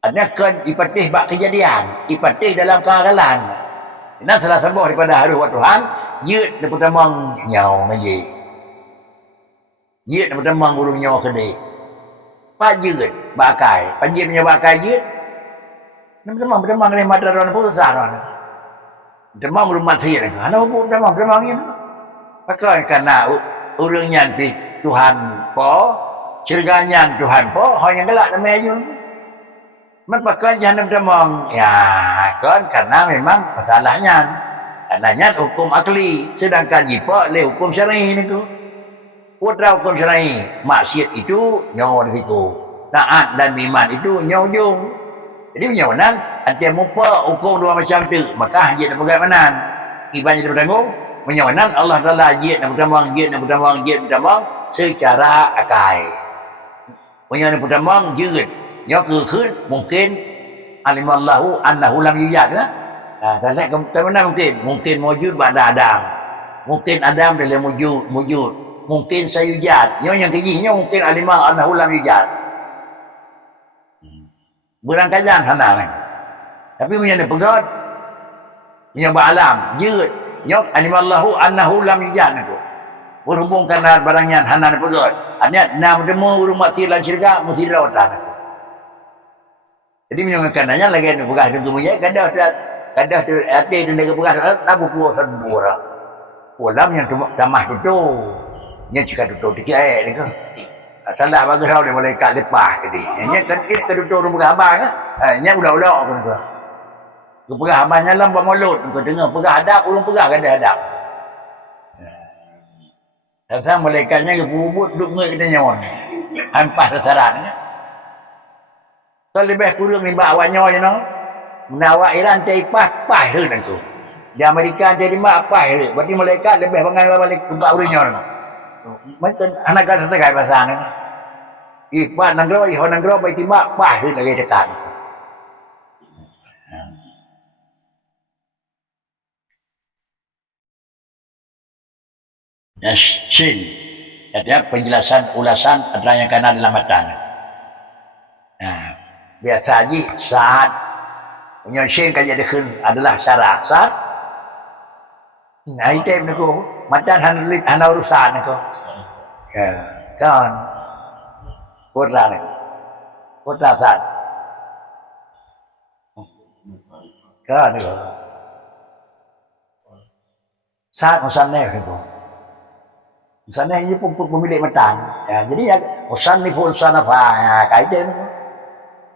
Artinya kan ipatih bak kejadian, ipatih dalam keakalan. Ini salah satu daripada haruh Tuhan, yut daripada mang nyau ngaji. Yut daripada mang burung nyau kedai. Pak yut bakai, panjir punya bakai yut. Daripada mang ni madaran pun saran. Demam rumah sih ni. Ana pun demam ni. Pakai karena urang nyan pi Tuhan po, cirganyan Tuhan po, hang yang gelak nama ayu. Man pakai jangan demam. Ya, kan karena memang masalahnya. Karenanya hukum akli, sedangkan jipa le hukum syar'i ni tu. Putra hukum syar'i, maksiat itu nyawa di situ. Taat dan iman itu nyawa ujung. Jadi menyawanan ada mupa hukum dua macam tu, maka hajat dan bagaimana? Ibadah daripada tanggung, menyawanan Allah Taala hajat dan bertambang secara akal. Menyawanan bertambang jerit. Nhớ cư khứ mungkin alimallahu annahu lam yujad lah. Saya kemana mungkin wujud pada Adam. Mungkin Adam dalam wujud. Mungkin saya yujad. Yang kejinya mungkin alimal annahu lam yujad. Berangkajan sana ni. Tapi punya pegat. Punya alam. Jut. Nyok alimallahu annahu lam yujad tu. Berhubung kerana barangnya hana pegat. Artinya nam demo rumah tilan syurga mesti rawatan. Jadi menyangka nanya lagi ni pegah dengan punya kadah tu hati tu negara pegah lagu puas sembura. Pulam yang damah tu. Yang jika tu dikit ni ke. Salah bagi rau dia malaikat lepas tadi. Yang kan kita tu orang pegah abang kan. Yang ulah-ulah pun tu. Ke pegah abangnya lambat mulut kau dengar pegah adab urang pegah kada adab. Datang malaikatnya ke bubut duk ngai kita nyawa. Hampas sasaran kan. So lebih kurang ni bawanya je no. Menawak Iran dia pas tu nanti. Di Amerika dia lima pas tu. Berarti malaikat lebih bangan balik tempat urangnya no. Macam anak kata saya bahasa ni. Ipat nanggro baik timbak pas tu lagi dekat. Sin. Ada penjelasan ulasan adalah yang kena dalam matan. Biasa haji saat punya sin kan jadi adalah syarah saat item ni ko matan hana urusan ni ko ya kan putra saat kan ni ko saat musanne ko musanne ini pun pemilik matan ya jadi ya musanne pun sana apa ya kaitan ni ko.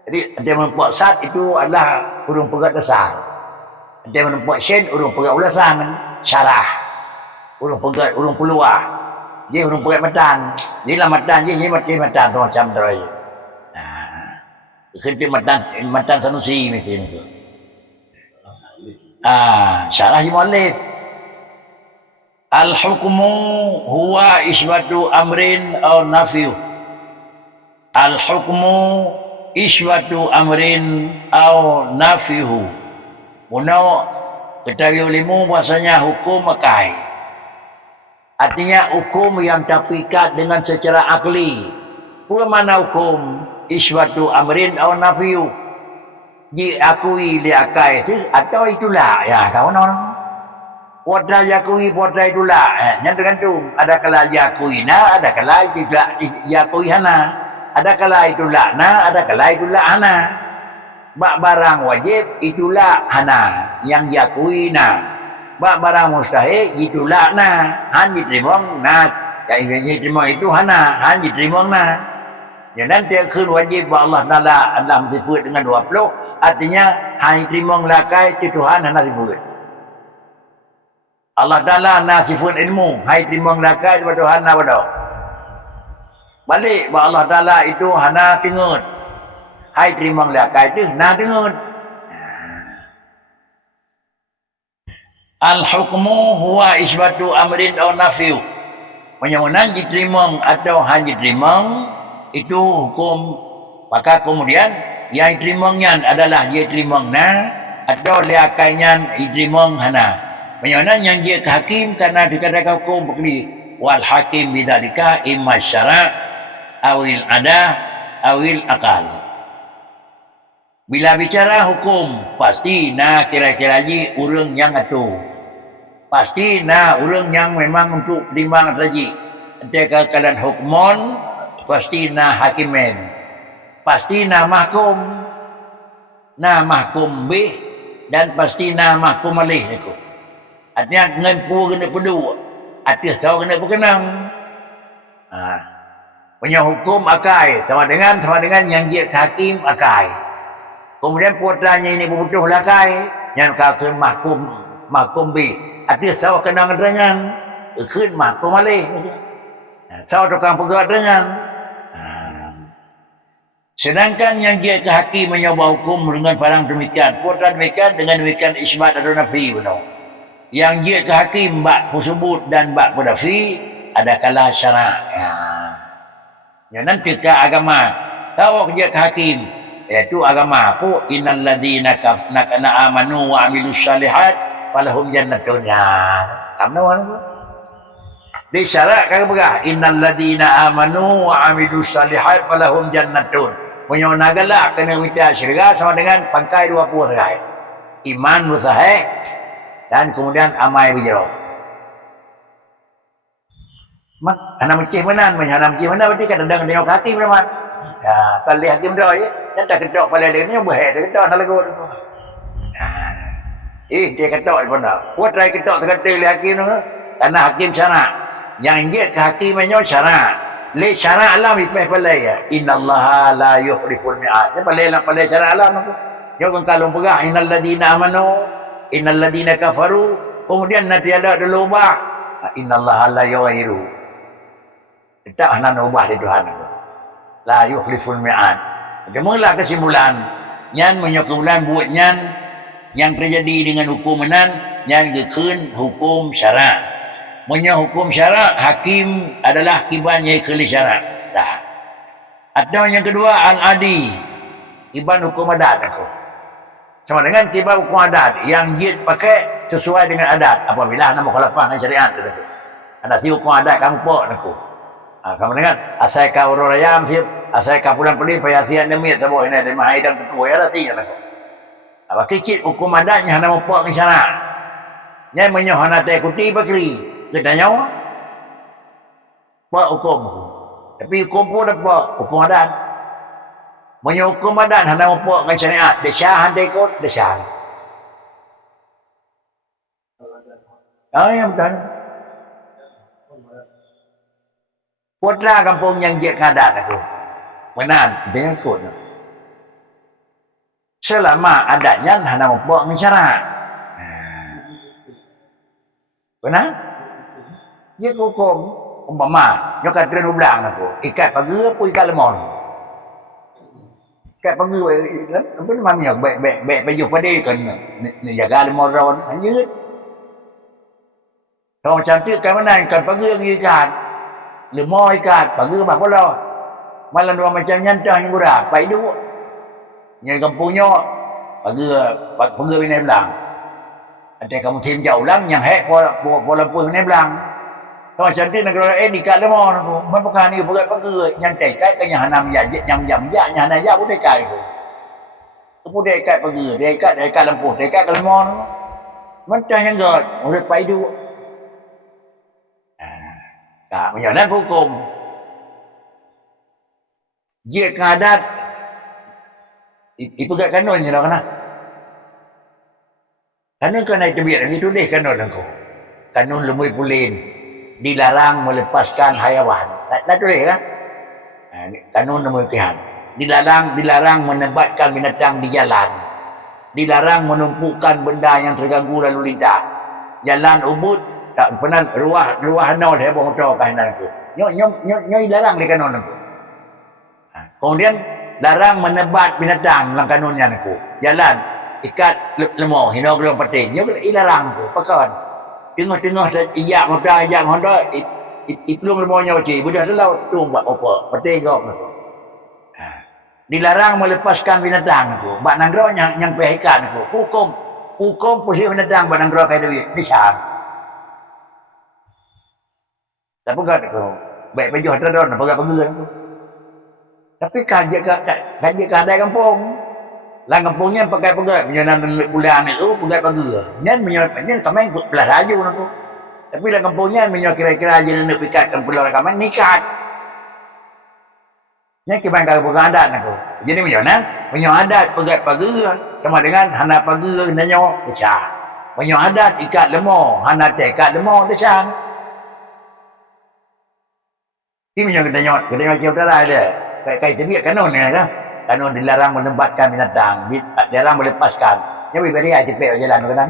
Jadi dia menempuh saat itu adalah urung pegat dasar. Dia menempuh sen urung pegat ulasan syarah. Urung pegat urung peluah. Dia urung pegat matan. Jadi lah matan je ni matan tu macam tu. Kerja matan Sanusi mesti tu. Syarah muallif. Al-hukmu huwa isbatu amrin aw nafyu. Al-hukmu iswatu amrin au nafihu. Munau ketahui ulimu bahasanya hukum makai. Artinya hukum yang terpikat dengan secara akli. Pula mana hukum iswatu amrin au nafihu? Diakui diakai itu atau itulah ya kawan-kawan. Potra yakui potra itulah. Yang tergantung. Ada kala yakui na, ada kala tidak yakui hana. Ada kala itu lakna, ada kala itu lakna. Bak barang wajib itulah hana yang diakui na. Bak barang mustahil itu lakna. Han diterima na. Yang diterima itu hana, han diterima na. Yang nanti akhir wajib Allah Taala Allah disebut dengan 20. Artinya han diterima lakai itu Tuhan hana disebut. Allah Taala nasifun ilmu, hai diterima lakai itu Tuhan na bodoh. Balik bahawa Allah Ta'ala itu hana tengut. Hai terima lakai itu hana tengut. Al-hukmu huwa isbatu amrin aw nafiu. Penyamunan diterima atau hanya diterima itu hukum. Maka kemudian yang diterimanya adalah dia terima na atau lakainya diterima hana. Menyana yang dia ke hakim karena dikatakan hukum begini. Wal hakim bidzalika imma syara' awil ada awil akal. Bila bicara hukum, pasti nah kira-kira ji urang yang atur. Pasti nah urang yang memang untuk timbang saji. Ketika kalian hukmon, pasti nah hakimen. Pasti nah mahkum bih dan pasti nah mahkum alih niku. Artinya ngan pu kena pedua. Artinya tahu kena berkenang. Punya hukum akai sama dengan yang dia hakim akai. Kemudian putranya ini berbutuh lakai yang kakun mahkum B. Artinya sawa kenang dengan keun mahkum alih. Sawa tukang pegat dengan. Sedangkan yang dia hakim menyoba hukum dengan barang demikian. Putra demikian dengan demikian isbat atau nafi benar. Yang dia hakim bak tersebut dan bak nafi ada kala syarak. Yang nanti ke agama. Tahu dia hakim. Iaitu agama apa? Innal ladzina amanu wa amilus salihat falahum jannatun. Kamu apa? Disyaratkan begah. Innal ladzina amanu wa amilus salihat falahum jannatun. Punya nagala kena minta syurga sama dengan pangkai 20 serai. Iman mustahil dan kemudian amai bijaro. Mak anak mecih menan, anak mecih mana berarti kadang tengok hati memang. Ya, kali hakim dah ya. Dan tak ketok pada dia ni bahaya dia ketok nak lagu. Dia ketok pun dah. Buat try ketok terketil hakim tu. Karena hakim syarak. Yang dia ke hakimnya syarak. Le syarak alam ipeh palai ya. Innallaha la yukhliful mi'ad. Dia palai lah palai syarak alam tu. Jangan kalau pegah innal ladina amanu, innal ladina kafaru, kemudian nanti ada dulu ubah. Innallaha la yughayyiru. Tak nak ubah di Tuhan tu. La yukhliful mi'ad. Mula kesimpulan nyan menyokong buat nyan yang terjadi dengan hukum menan nyan gekeun hukum syarak. Punya hukum syarak hakim adalah kibannya keli syarak. Dah. Atau yang kedua al-adi. Kiban hukum adat aku. Sama dengan kiban hukum adat yang dia pakai sesuai dengan adat apabila nama khalafah dengan syariat tu. Ada si hukum adat kamu pok aku. Sama dengan asai ka urang ayam siap, asai ka pulang peli payasian demi tabo ini ada mahai dan ketua ya rati kan aku. Apa kecil hukum adatnya nama pok ke syarak. Nyai menyohana teh kuti bakri. Kita nyawa. Pak hukum. Tapi hukum pun apa? Hukum adat. Menyohukum adat nama pok ke syariat. Desyah handai kot, desyah. Yang betul. Putra kampung yang dia kadat aku. Menan, dia ikut. Selama adatnya nama pok ke syariat. Benar? Dia hukum umpama nyokat tren ublang aku ikat pagi apa ikat lemon ikat pagi apa namanya baik baju pada kan ni jaga lemon ron anjir kalau cantik kan mana ikat pagi ikat lemon ikat pagi bah pula malam dua macam nyantah yang murah pai dua nyai kampungnya pagi ini belang ada kamu tim jauh lang yang hek pola pun ini belang. Kalau cantik negara dikat lemon aku. Mapakah ni berat pagi yang dekat ke yang hanam yang hanam ya pun dekat itu. Itu dekat pagi, dekat lempuh, dekat ke lemon. Macam yang god, urut pai dua. Tak menyanan hukum. Dia kadat itu gak kanonnya dah kena. Kanon kena terbiar itu deh kanon aku. Kanon lemui pulin. Dilarang melepaskan hayawan. Tak boleh kan? Kanun demikian. Dilarang menebatkan binatang di jalan. Dilarang menumpukan benda yang terganggu lalu lintas. Jalan ubud tak pernah ruah nol heboh motor kanan tu. Nyo dilarang di kanun aku. Kemudian larang menebat binatang dalam kanunnya aku. Jalan ikat lemah hino belum penting. Nyo dilarang tu. Pakan. Tengah-tengah iyak motor iyak Honda iplung lemahnya okey budak dalau tu buat apa petai gop tu dilarang melepaskan binatang tu bak nanggro yang pehikan tu hukum hukum posisi menedang barang gerak kayak duit ni syam tak pegat tu baik baju hadron pegat pegat tu tapi kaji kadai kampung lah kampungnya pakai pegat penyenan pulang itu pegat pegat nyan menyen kami ikut belah raju tu tapi lah kampungnya menyo kira-kira aja nak pikat kan pulau kami nikat nya kiban kalau bukan adat aku jadi menyo adat pegat pegat sama dengan hana pegat nanyo pecah menyo adat ikat lemah hana ikat lemah pecah ini menyo nanyo kita lah ada kayak tebiak kanon ni kan kanon dilarang menempatkan binatang dilarang melepaskan nya beri aja cepet jalan kan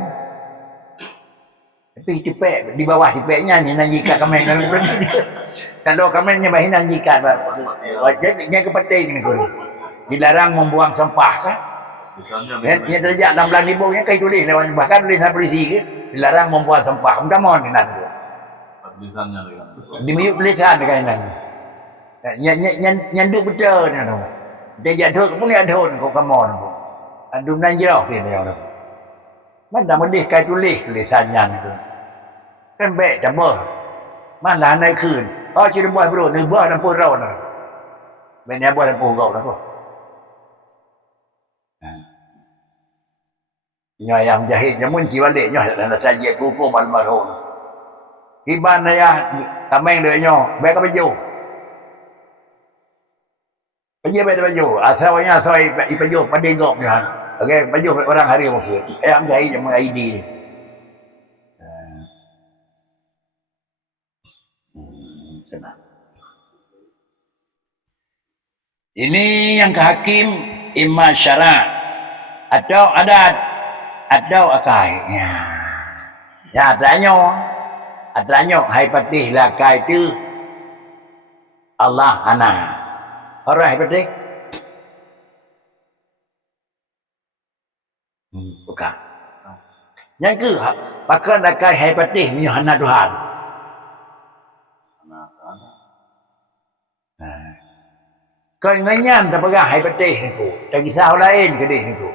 tapi cepet di bawah cepetnya ni nak ikat kami kalau kami nyebahin nak ikat wajibnya kepenting ni kau dilarang membuang sampah kan dia terjak 16,000 nya kai tulis lewat bahkan tulisan polisi ke dilarang membuang sampah mudah mohon ni nan tulisannya di miut tulisan dekat nan nyanduk betul ni tu dia jatuh pun dia adun kau kamon adun nan jauh ni tu mana mendih kai tulis tulisannya tu kan baik tabah mana naikคืนcerita buat bro ni buat dan pun raw nak benda buat dan pun kau nak nyo yang jahit nyamun ci balik nyo dan saja kuku almarhum iban ya tameng dia nyo baik baju baik baju asawnya asai baju padegok ni han okey baju orang hari mungkin yang jahit yang ID ni ini yang ke hakim imma syara' atau adat atau akai ya adanya hai patih lah kai tu Allah ana orang hai patih bukan yang ke pakai akai hai patih ni hana Tuhan kau nganyan tak pegang hai patih ni ku tak kisah lain ke dia ni ku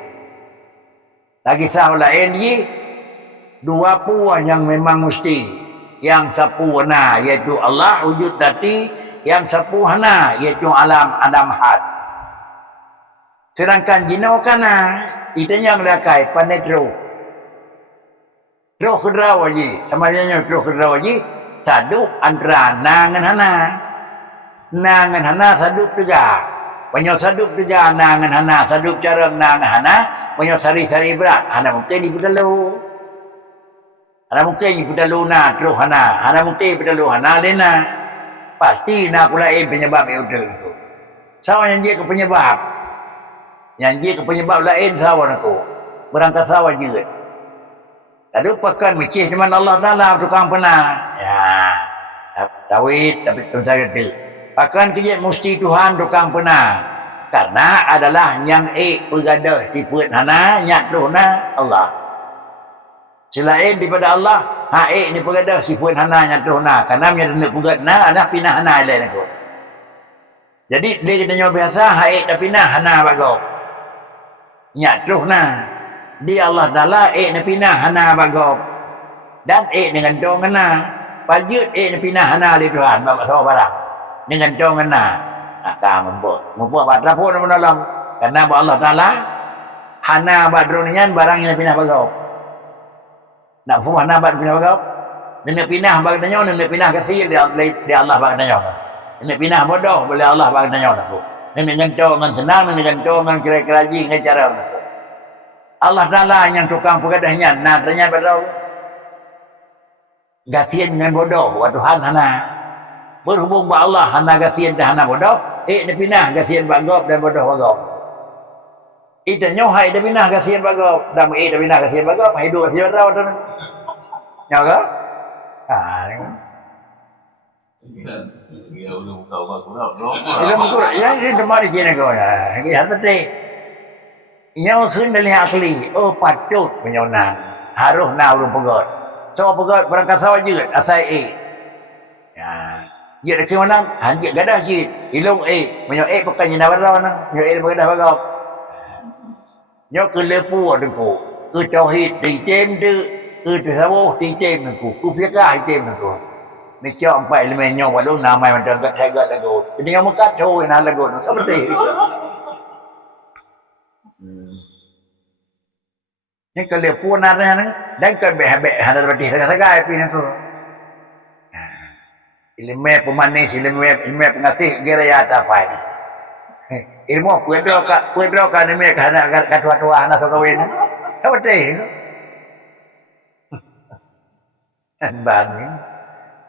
tak kisah lain ni dua puan yang memang mesti yang sapuana iaitu Allah wujud tadi yang sapuhana iaitu alam adam had sedangkan jino kana itu yang rakai panetro roh kedrawaji sama dia roh kedrawaji sadup antara nangan hana nangan hana sadup juga banyak sadup juga nangan hana sadup cara nangan hana banyak sari-sari berat hana mungkin di pedalu hana mungkin di pedalu na terus hana mungkin pedalu hana lena pasti nak lain penyebab itu sawa yang dia ke penyebab lain sawa aku berangkat sawa juga lalu pakan mecih dengan Allah Ta'ala tukang pernah ya tawid tapi saya kata akan kerja mesti Tuhan tukang pernah karena adalah yang pegadah sifat hana nyak dohna Allah selain daripada Allah ni pegadah sifat hana nyak dohna karena menyadana pegadna ada pinah hana lain aku jadi dia katanya biasa dah pinah hana bagau nyak dohna dia Allah Ta'ala na pinah hana bagau dan dengan dong hana pajut na pinah hana li Tuhan bapak tahu barang dengan dong kena akan membuat batra pun menolong karena Allah Ta'ala hana badronian barang yang pindah bagau nak pun hana pindah bagau nak pinah bagdanyo nak pinah kasih dia Allah bagdanyo nak pinah bodoh boleh Allah bagdanyo nak dengan dong dengan senang dengan dong dengan kira-kira dengan cara Allah Ta'ala yang tukang pegadahnya nah ternyata badau gatian dengan bodoh wa Tuhan hana berhubung ba Allah hana gasian dah hana bodoh ni pinah gasian bagop dan bodoh bagop itu nyohai dah pinah gasian bagop dan dah pinah gasian bagop hidup gasian bodoh tu nyaga dia udah buka kurang dia mukur ya dia demar sini kau ya dia betul yang khun dari akli patut penyonan harus nak urung pegot so pegot berangkat sawah juga asai dia dah kira mana hanjit gadah jit ilung menyo pakai nyina barang na nyo pakai dah bagau nyo ke lepu dengku tauhid đi chém tu tasawuf đi chém aku fiqh chém aku ni cok empat elemen nyo walau nama macam kat saya lagu ini yang muka tu yang lagu seperti ni kalau pun ada ni dan kan behbe ada berarti sagai pi aku ilmu pemanis ilmu pengatih geraya tak apa ilmu kuedro ka ni me kana tua anak kawin seperti itu bang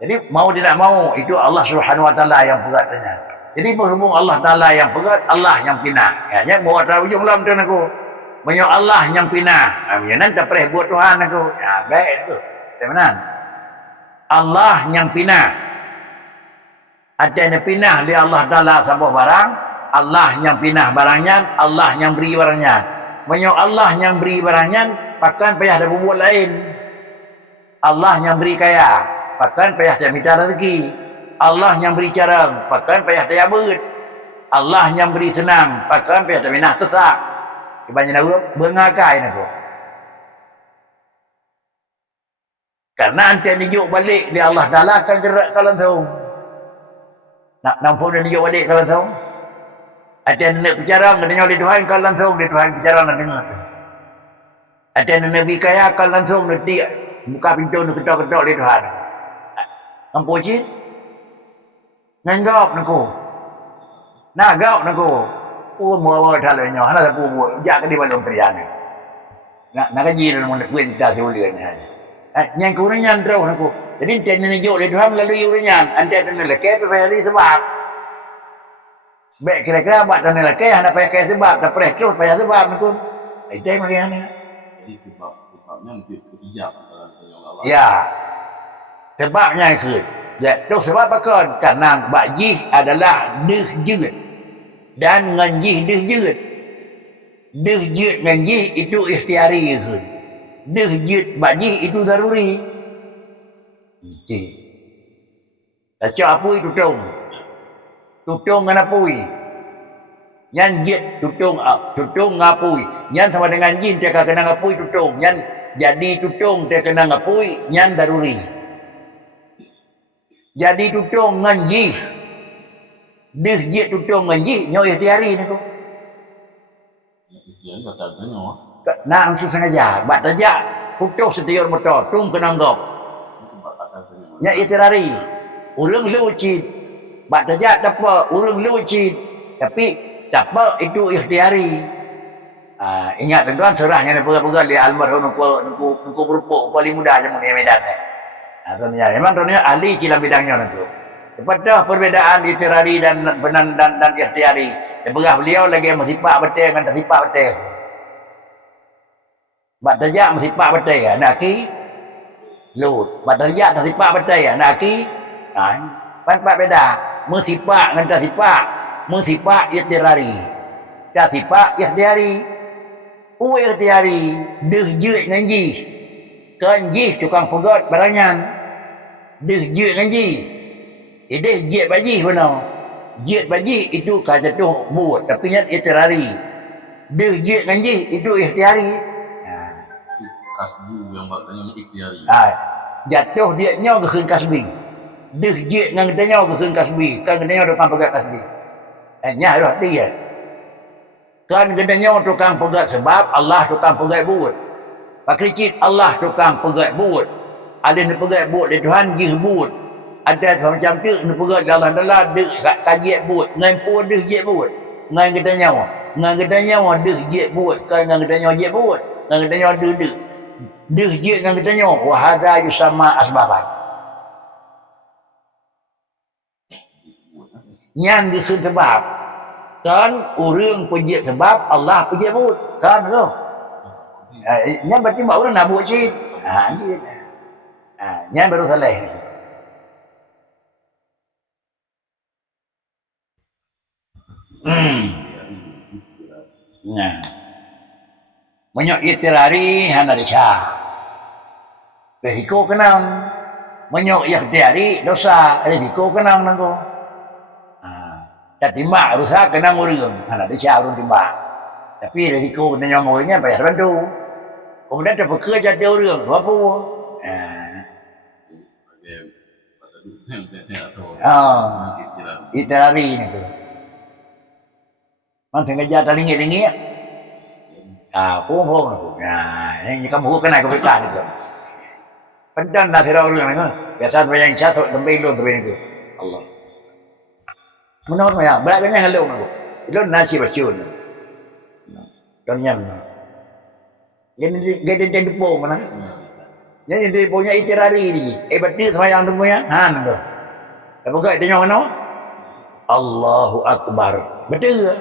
jadi mau tidak mau itu Allah Subhanahu Wa Taala yang peratnya jadi berhubung Allah Taala yang perat Allah yang pinah ya yang buat ujung lam tu aku banyak Allah yang pinah ya nanti pereh buat Tuhan aku ya baik tu teman Allah yang pinah ada yang pinah dia Allah Taala sebuah barang Allah yang pinah barangnya Allah yang beri barangnya banyak Allah yang beri barangnya bahkan payah ada buat lain Allah yang beri kaya bahkan payah dia minta rezeki Allah yang beri cara bahkan payah dia abut Allah yang beri senang bahkan payah dia minah tesak kebanyakan orang bengakai aku karena nanti nijuk balik dia Allah Ta'ala akan gerak kalau tahu nak nampak dia nijuk balik kalau tahu ada yang nak bicara dengan oleh Tuhan kalau langsung dia Tuhan bicara nak dengar ada yang Nabi kaya kalau langsung dia buka pintu nak ketok-ketok oleh Tuhan nampak je nanggap aku nagap aku pun bawa talanya hana pun buat jak ke di balong terian nak gaji dan nak kuih kita sebulan yang kurang yang terus aku jadi dia nunjuk oleh Tuhan melalui uringan anda ada lelaki pergi sebab baik kira-kira buat dan lelaki hana pakai sebab tak pereh terus payah sebab aku itu yang mana jadi sebabnya lebih hijab ya sebabnya itu ya tu sebab apa karena bajih adalah deh jut dan nganjih deh jut nganjih itu ikhtiari itu deh jut bajih itu daruri Baca apa itu tutung dengan apui nyan jit tutung ngapui nyan sama dengan jin dia kena ngapui tutung nyan jadi tutung dia kena ngapui nyan daruri jadi tutung nganji dia jit tutung nganji nyo ikhtiari ni tu Yang kata nyo nak langsung sengaja bat aja tutung setiap motor tung kena ngop nya ikhtiari ulung lucid bat aja dapat ulung lucid tapi dapat itu ikhtiari ingat tuan serahnya ni pegang-pegang di almarhum nuku berupuk paling muda macam ni Medan ni memang tuannya ahli dalam bidangnya tu pada perbezaan ikhtiari dan ikhtiari pegang beliau lagi mesipak betul dengan tak sipak betul bat aja mesipak betul ya naki lut bat aja tak sipak betul ya naki pan beda mesipak dengan tak sipak mesipak ikhtiari tak sipak ikhtiari ikhtiari deh jut ngaji kanji tukang pegat barangan deh jut ngaji deh jut baji benar jut baji itu kata tu buat tapi nya ikhtiari deh jut ngaji itu ikhtiari kasbu yang katanya ikhtiari jatuh dia nya ke kasbi deh jut nang nya ke kasbi kan nya tukang pegat kasbi nya dah dia kan gedanya tukang pegat sebab Allah tukang pegat buat pakricit Allah tukang pegat buat ada ni pegat buat di Tuhan jih buat ada macam tu ni pegat dalam dek kajiat buat ngan pun deh je buat ngan gedanya deh je buat kan ngan gedanya je buat ngan gedanya deh je ngan gedanya wa hadza yusamma asbaban nyan di sebab kan orang puji sebab Allah puji buat kan tu nya berarti mak orang nak buat cik nya baru salah nah banyak ikhtiari hana dica resiko kenang banyak ikhtiari dosa resiko kenang nangko tak timbak rusak kena ngurung. Ada dia urung timbak. Tapi resiko kena yang ngurungnya payah bantu. Kemudian terpekir jadi orang. Apa? Sebagai pada dunia atau istilah Itu lari ni tu. Man tengah jatuh ringgit-ringgit. Pung-pung tu. Ini kamu kena kebekan tu. Pendan dah kira orang ni. Biasa banyak jatuh tempat lu tempat ni tu. Allah. Menurut saya, banyak halau ni. Itu nasi bacun. Tanyam. Jadi depo mana? Jadi deponya itirari ni. Betul semayang tu punya. Tu. Apa kau tanya mana? Allahu Akbar. Betul ke?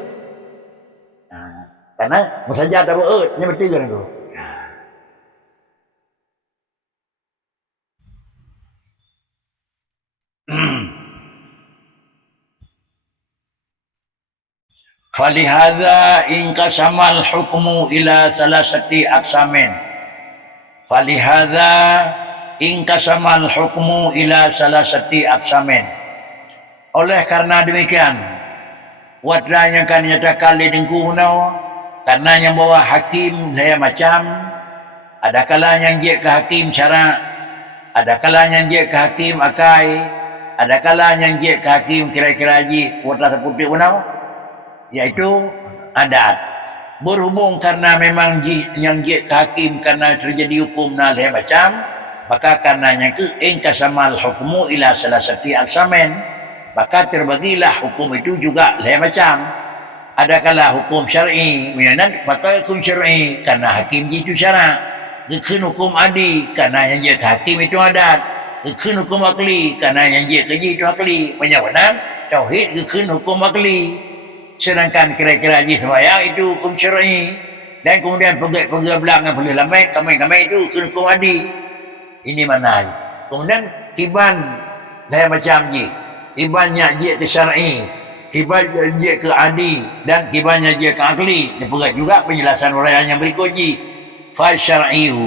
Karena musajat tak beut, ni betul kan tu. Falihadza inqasamal hukmu ila salasati aqsamin. Falihadza inqasamal hukmu ila salasati aqsamin. Oleh karena demikian, wadra yang kan nyatakan di dengku nau, karena yang bawa hakim saya macam, ada kala yang je ke hakim cara, ada kala yang je ke hakim akai, ada kala yang je ke hakim kira-kira je wadra terputih nau, iaitu adat. Berhubung karena memang yang je ke hakim karena terjadi hukum na saya macam, maka karena yang ke ingkasamal hukmu ila salasati aqsamin. Maka terbagilah hukum itu juga lain macam. Ada kala hukum syar'i, maka hukum syar'i karena hakim itu syarak. Gekun hukum adi karena yang dia hakim itu adat. Gekun hukum akli karena yang dia kerja itu akli. Penyawanan tauhid gekun hukum akli. Sedangkan kira-kira haji sembahyang itu hukum syar'i. Dan kemudian pergi belakang boleh lamai, kamai itu hukum adi. Ini mana? Kemudian kiban lain macam je. Kibannya je ke syar'i, kibannya je ke adi, dan kibannya je ke akli. Dipegat juga penjelasan uraian yang berikut je. Fasyar'iyu.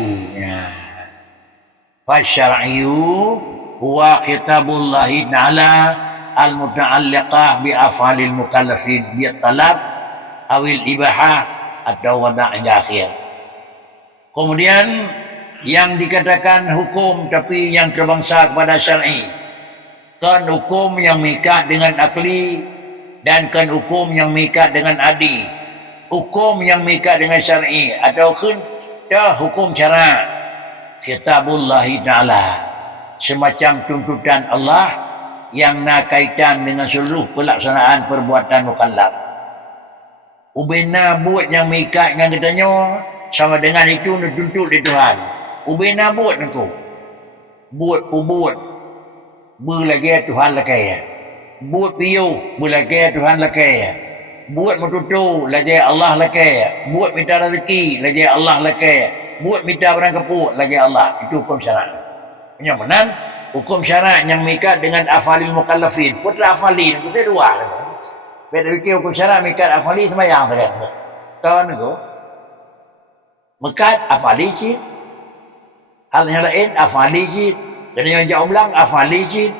Fasyar'iyu huwa khitabullahi ta'ala al-muta'alliqah bi'afalil mukallafin bi'talab awil ibahah atau wada' akhir. Kemudian yang dikatakan hukum tapi yang terbangsa kepada syar'i, kan hukum yang mengikat dengan akli dan kan hukum yang mengikat dengan adi. Hukum yang mengikat dengan syar'i atau kan hukum cara kitabullahi ta'ala, semacam tuntutan Allah yang nak kaitan dengan seluruh pelaksanaan perbuatan mukallaf. Ubena buat yang mengikat dengan katanya sama dengan itu nak tuntut di Tuhan. Ubena buat aku. Buat Belagi Tuhan lakai. Buat piu, belagi Tuhan lakai. Buat metutu, lagi Allah lakai. Buat minta rezeki, lagi Allah lakai. Buat minta barang kepuk, lagi Allah. Itu hukum syarak. Penyampaian hukum syarak yang mengikat dengan afalil mukallafin. Putra afalin, kita dua. Beda fikir hukum syarak mengikat afalin semayang saja. Tahu ni tu? Mengikat afalin cik. Hal yang lain afalin cik. Jadi yang jauh belang afali cid.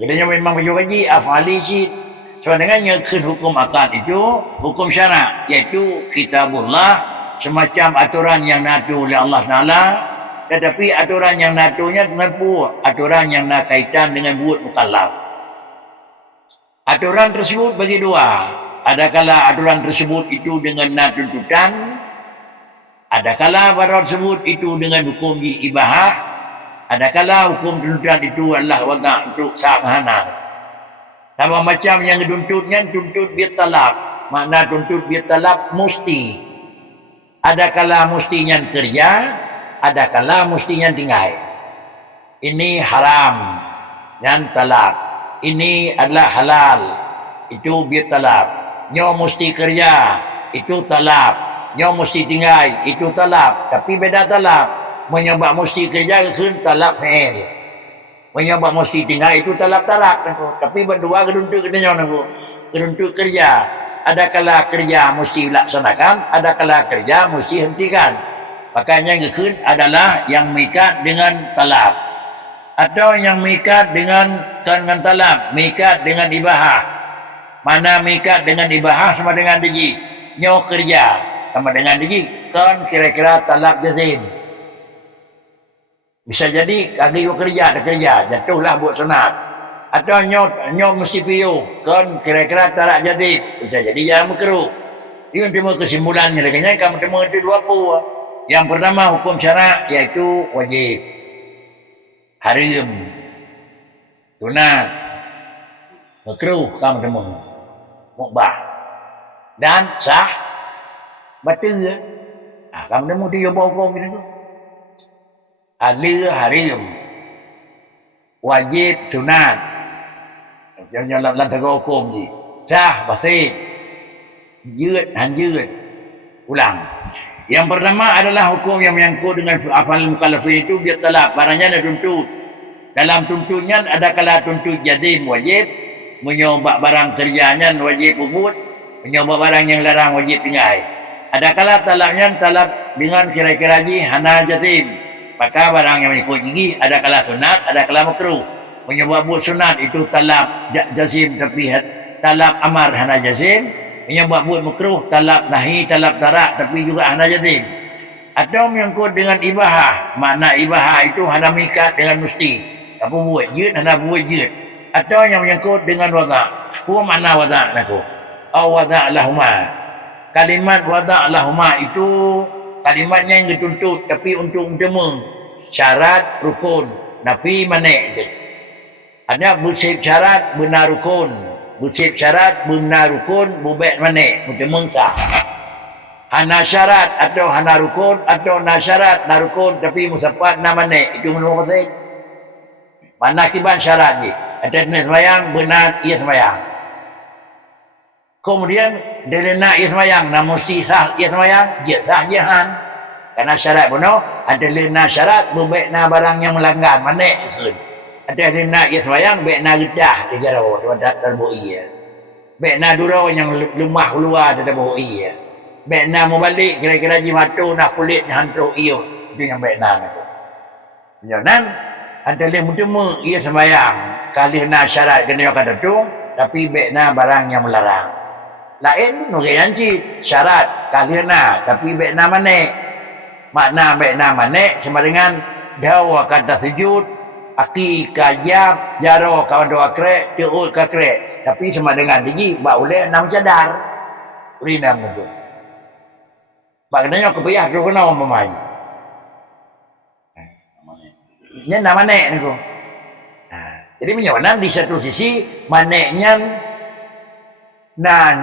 Jadi yang memang baju gaji afali cid. Sebab dengannya hukum akad itu hukum syarak, iaitu kitabullah, semacam aturan yang natu oleh Allah Taala, tetapi aturan yang natunya dengan aturan yang nak kaitan dengan buat mukallaf. Aturan tersebut bagi dua. Adakala aturan tersebut itu dengan nak tuntutan, adakala aturan tersebut itu dengan hukum ibahah. Adakala hukum tuntutan itu adalah wada' untuk sanghanan. Sama macam yang dituntutnya tuntut bitalab. Makna tuntut bitalab mesti. Adakala mestinya kerja, adakala mestinya tinggal. Ini haram dan talab. Ini adalah halal. Itu bitalab. Nyo mesti kerja, itu talab. Nyo mesti tinggal, itu talab. Tapi beda talab. Menyebab mesti kerja ke talab fi'il. Menyebab mesti tinggal itu talab tarak. Tapi berdua keduntuk kedenya nangku. Keduntuk kerja. Ada kala kerja mesti laksanakan, ada kala kerja mesti hentikan. Makanya yang adalah yang mengikat dengan talab. Atau yang mengikat dengan talab, mengikat dengan ibahah. Mana mengikat dengan ibahah sama dengan biji. Nyo kerja. sama dengan dia kan kira-kira talab jazim. Bisa jadi kaki kerja jatuhlah buat sunat. Atau nyo mesti piu kan kira-kira talab jazim. Bisa jadi jangan makruh. Ini cuma kesimpulannya lagi kamu temu itu dua apa. Yang pertama hukum syarak iaitu wajib. Haram. Sunat. Makruh kamu temu. Mubah. Dan sah. Batal. Kamu temu dia bawa hukum itu. Halal haram. Wajib sunat. Jangan lantar hukum je. Sah batal. Yud. Ulang. Yang pertama adalah hukum yang menyangkut dengan afal mukallafin itu dia talab. Barangnya ada tuntut. Dalam tuntutnya ada kala tuntut jazim wajib. Menyobak barang kerjanya wajib ubud. Menyobak barang yang larang wajib tinggal. Ada kala talabnya talab dengan kira-kira hana jazim. Maka barang yang mengikut gigi ada kala sunat, ada kala makruh. Menyobak buat sunat itu talab jazim tapi talab amar hana jazim. Menyebab buat makruh, talab nahi, talab tarak, tapi juga hana jazim. Atau menyangkut dengan ibahah. Makna ibahah itu hana mengikat dengan mesti. Apa buat jid, hana buat jid. Atau yang menyangkut dengan wada'. Apa makna wada' aku? Wada' lahuma. Kalimat wada' lahuma itu kalimatnya yang dituntut, tapi untuk utama. Syarat, rukun. Nafi manik. Ada bersib syarat, benar rukun. Bersib syarat, benar rukun, bubek manik, macam mengsa. Hana syarat atau hana rukun, atau na syarat, na rukun, tapi musapat na manik. Itu menurut pasal. Mana kiban syarat je. Ada semayang, benar, ia semayang. Kemudian, dari nak ia semayang, na mesti sah ia semayang, dia sah jahan. Karena syarat benar, ada lena syarat, bubek na barang yang melanggar, manik. Ada nak ia semayang, baik nak redah dia jarau dalam boi. Baik nak durau yang lemah keluar dalam boi. Baik nak mau balik kira-kira jimatu nak kulit hantu iyo. Itu yang baik nak itu. Jangan ada yang utama ia semayang. Kali nak syarat kena kata tu, tapi baik nak barang yang melarang. Lain nugai janji syarat kali nak, tapi baik nak manik. Makna baik nak manik sama dengan dawa kata sujud. Aki kajab, jaro kawan doa krek, tiul ka krek. Tapi sama dengan digi, bak boleh nam cadar. Urinam itu. Bak kenanya kepayah tu kena orang pemain. Ini nama manek ni ko. Jadi menyawanan di satu sisi, maneknya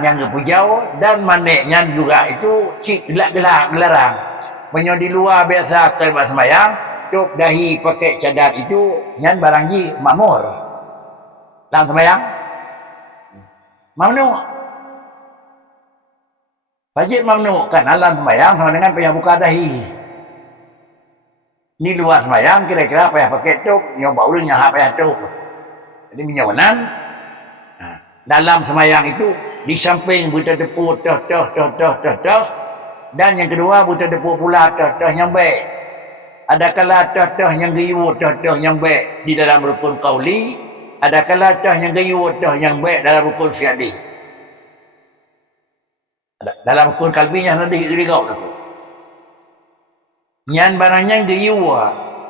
yang kepujau dan maneknya juga itu cik gelak-gelak gelarang. Menyo di luar biasa terbat semayang, tuk dahi pakai cadar itu nyan barang ji makmur. Dalam sembahyang mamnu. Wajib mamnu kan dalam sembahyang sama dengan payah buka dahi. Ni luar sembahyang kira-kira payah pakai tuk, nyoba ulun nyahap payah tuk. Jadi menyawanan dalam sembahyang itu di samping buta depu toh dan yang kedua buta depu pula toh yang baik. Ada kala toh yang gayu toh yang baik di dalam rukun qauli, ada kala toh yang gayu toh yang baik dalam rukun fi'li. Dalam rukun kalbinya nanti rigau tu. Nyan barangnya gayu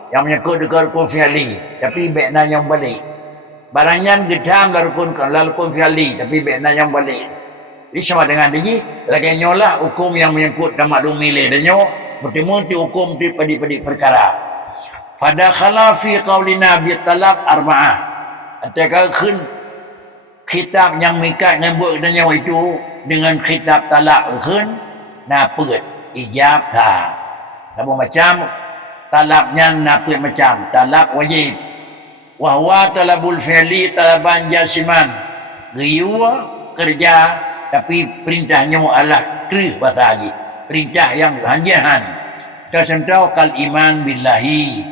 yang menyangkut dengan rukun fi'li, tapi baikna yang balik. Barangnya gedam dalam rukun fi'li, tapi baikna yang balik. Jadi sama dengan dia, lagi nyolah hukum yang menyangkut dengan maklum milih dan nyo bertemu di hukum di padi-padi perkara. Pada khalafi qaulina bi talab arba'ah. Antara khun kitab yang mikat ngembuk dan nyawa itu dengan kitab talak khun na peut ijab ta. Sama macam talaknya na peut macam talak wajib. Wa huwa talabul fi'li talaban jasiman. Riwa kerja tapi perintahnya Allah kerih bahasa lagi. Perintah yang hanjahan. Contoh kal iman billahi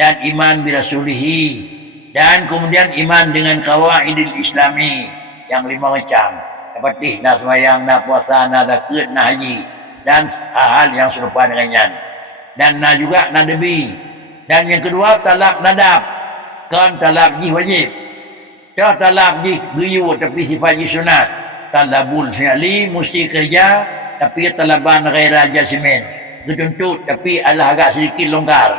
dan iman birasulihi dan kemudian iman dengan qawaidil islami yang 5 macam. Seperti nak sembahyang, nak puasa, nak zakat, nak haji dan hal yang serupa dengannya. Dan nak juga nak debi. Dan yang kedua talak nadab. Kan talak ji wajib. Dah talak ji guyu tapi sifat ji sunat. Talabul fi'li mesti kerja tapi talaban ghaira jasimin. Dituntut tapi adalah agak sedikit longgar.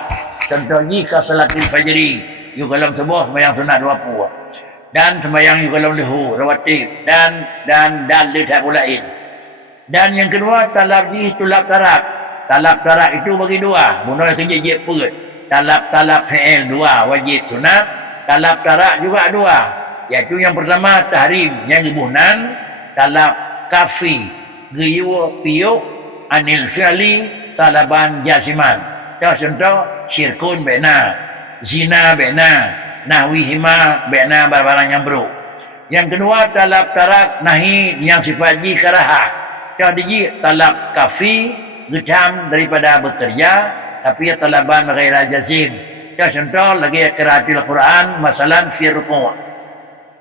Contoh jika salatul fajri, you kalau subuh sembahyang sunat 20. Dan sembahyang you kalau lahu rawatib dan lihat lain. Dan yang kedua talab ji tulab tarak. Talab tarak itu bagi dua. Munul kerja je perut. Talab fi'il dua wajib sunat. Talab tarak juga dua. Iaitu yang pertama tahrim, yang kebunan talab kafi giyu piyuh anil fi'li talaban jasiman. Contoh syirkun bena, zina bena, nahwihima bena barang yang buruk. Yang kedua talab tarak nahi yang sifat ji karahah. Jadi talab kafi gedam daripada bekerja tapi talaban ghaira jazim. Contoh lagi qiraatul Quran masalan fi ruku'.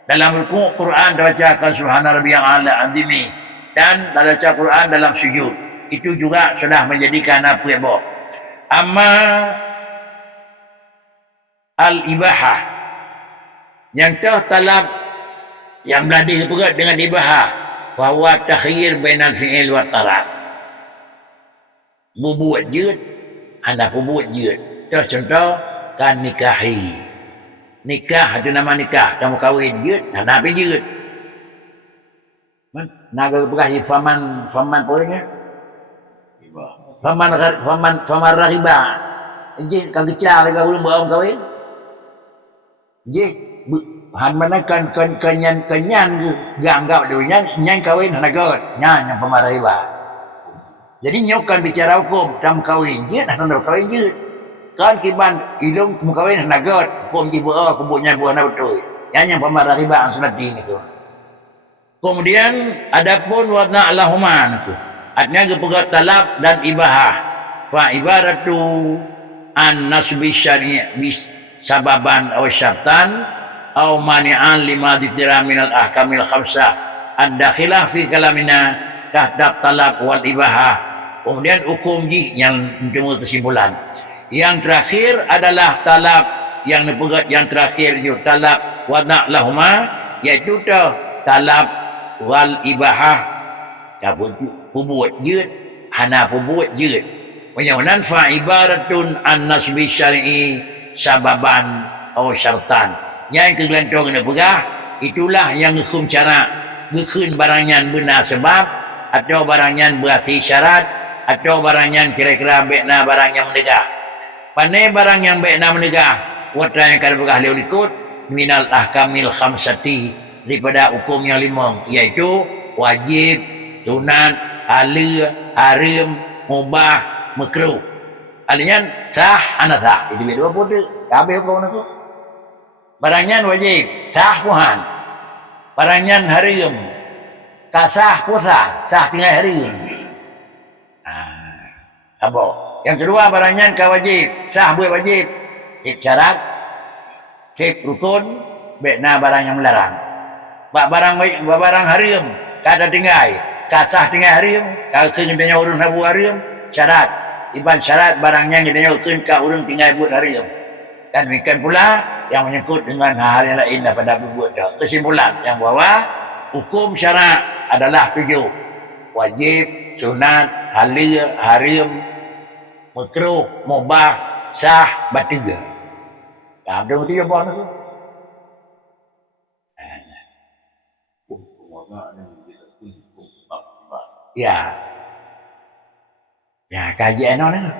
Dalam ruku' Quran bacakan subhana rabbiyal a'la azimi dan baca Quran dalam sujud. Itu juga sudah menjadikan apa ya, Bo? Amma al-ibahah yang talab yang berada juga dengan ibahah bahwa takhir bainal fi'il wa tarak. Buat je anda buat je. Contoh kan nikahi. Nikah ada nama nikah, kamu kahwin je, nak apa je. Naga berkah faman polanya. Ibah. Faman rahiba. Je kan kecil lagi ulun orang kahwin. Je han mana kan kenyan ke ganggap dia nyan kahwin naga nyan yang faman rahiba. Jadi nyokan bicara hukum tam kahwin je, nak kahwin je. Kan kiban ilung mukawin nagot hukum jibu kubunya buana betul. Yang pemarah riba ang sunat din itu. Kemudian adapun wadna lahuman itu. Artinya kepegat talab dan ibahah. Fa ibaratu an nasbi syari' bis sababan aw syartan aw mani'an lima dikira minal ahkamil khamsah an dakhilah fi kalamina tahta talab wal ibahah. Kemudian hukum ji yang mencuma kesimpulan. Yang terakhir adalah talab yang dipegat yang terakhir itu talab wadna lahuma iaitu talab wal ibahah ya buat je hana buat je menyaunan fa ibaratun an nasbi syar'i sababan atau syartan yang kegelantung kena pegah itulah yang hukum cara gekun barangan benar sebab atau barangan berarti syarat atau barangan kira-kira bekna barang yang menegah. Pandai barang yang baik nak menegah wata yang akan berkah ikut minal ahkamil khamsati daripada hukum yang lima iaitu wajib, sunat, halal, haram, mubah, makruh. Alian sah ana sah. Jadi dua bodoh. Kabeh hukum aku. Barangnya wajib, sah puhan. Barangnya haram. Kasah puasa, sah tinggal haram. Apa? Yang kedua barangnya wajib, sah buat wajib. Syarat, cek rukun, bekna barang yang melarang. Barang haram, kada tinggal, kasah tinggal haram, kalau kena urun habu haram, syarat. Iban syarat barangnya kena kena urun tinggal buat haram. Dan demikian pula yang menyangkut dengan hal yang lain daripada berbuat. Kesimpulan yang bahwa hukum syarat adalah 7. Wajib, sunat, halal, haram, makruh, mubah, sah, batil. Ada betul apa tu? Ya. Ya kajian mana?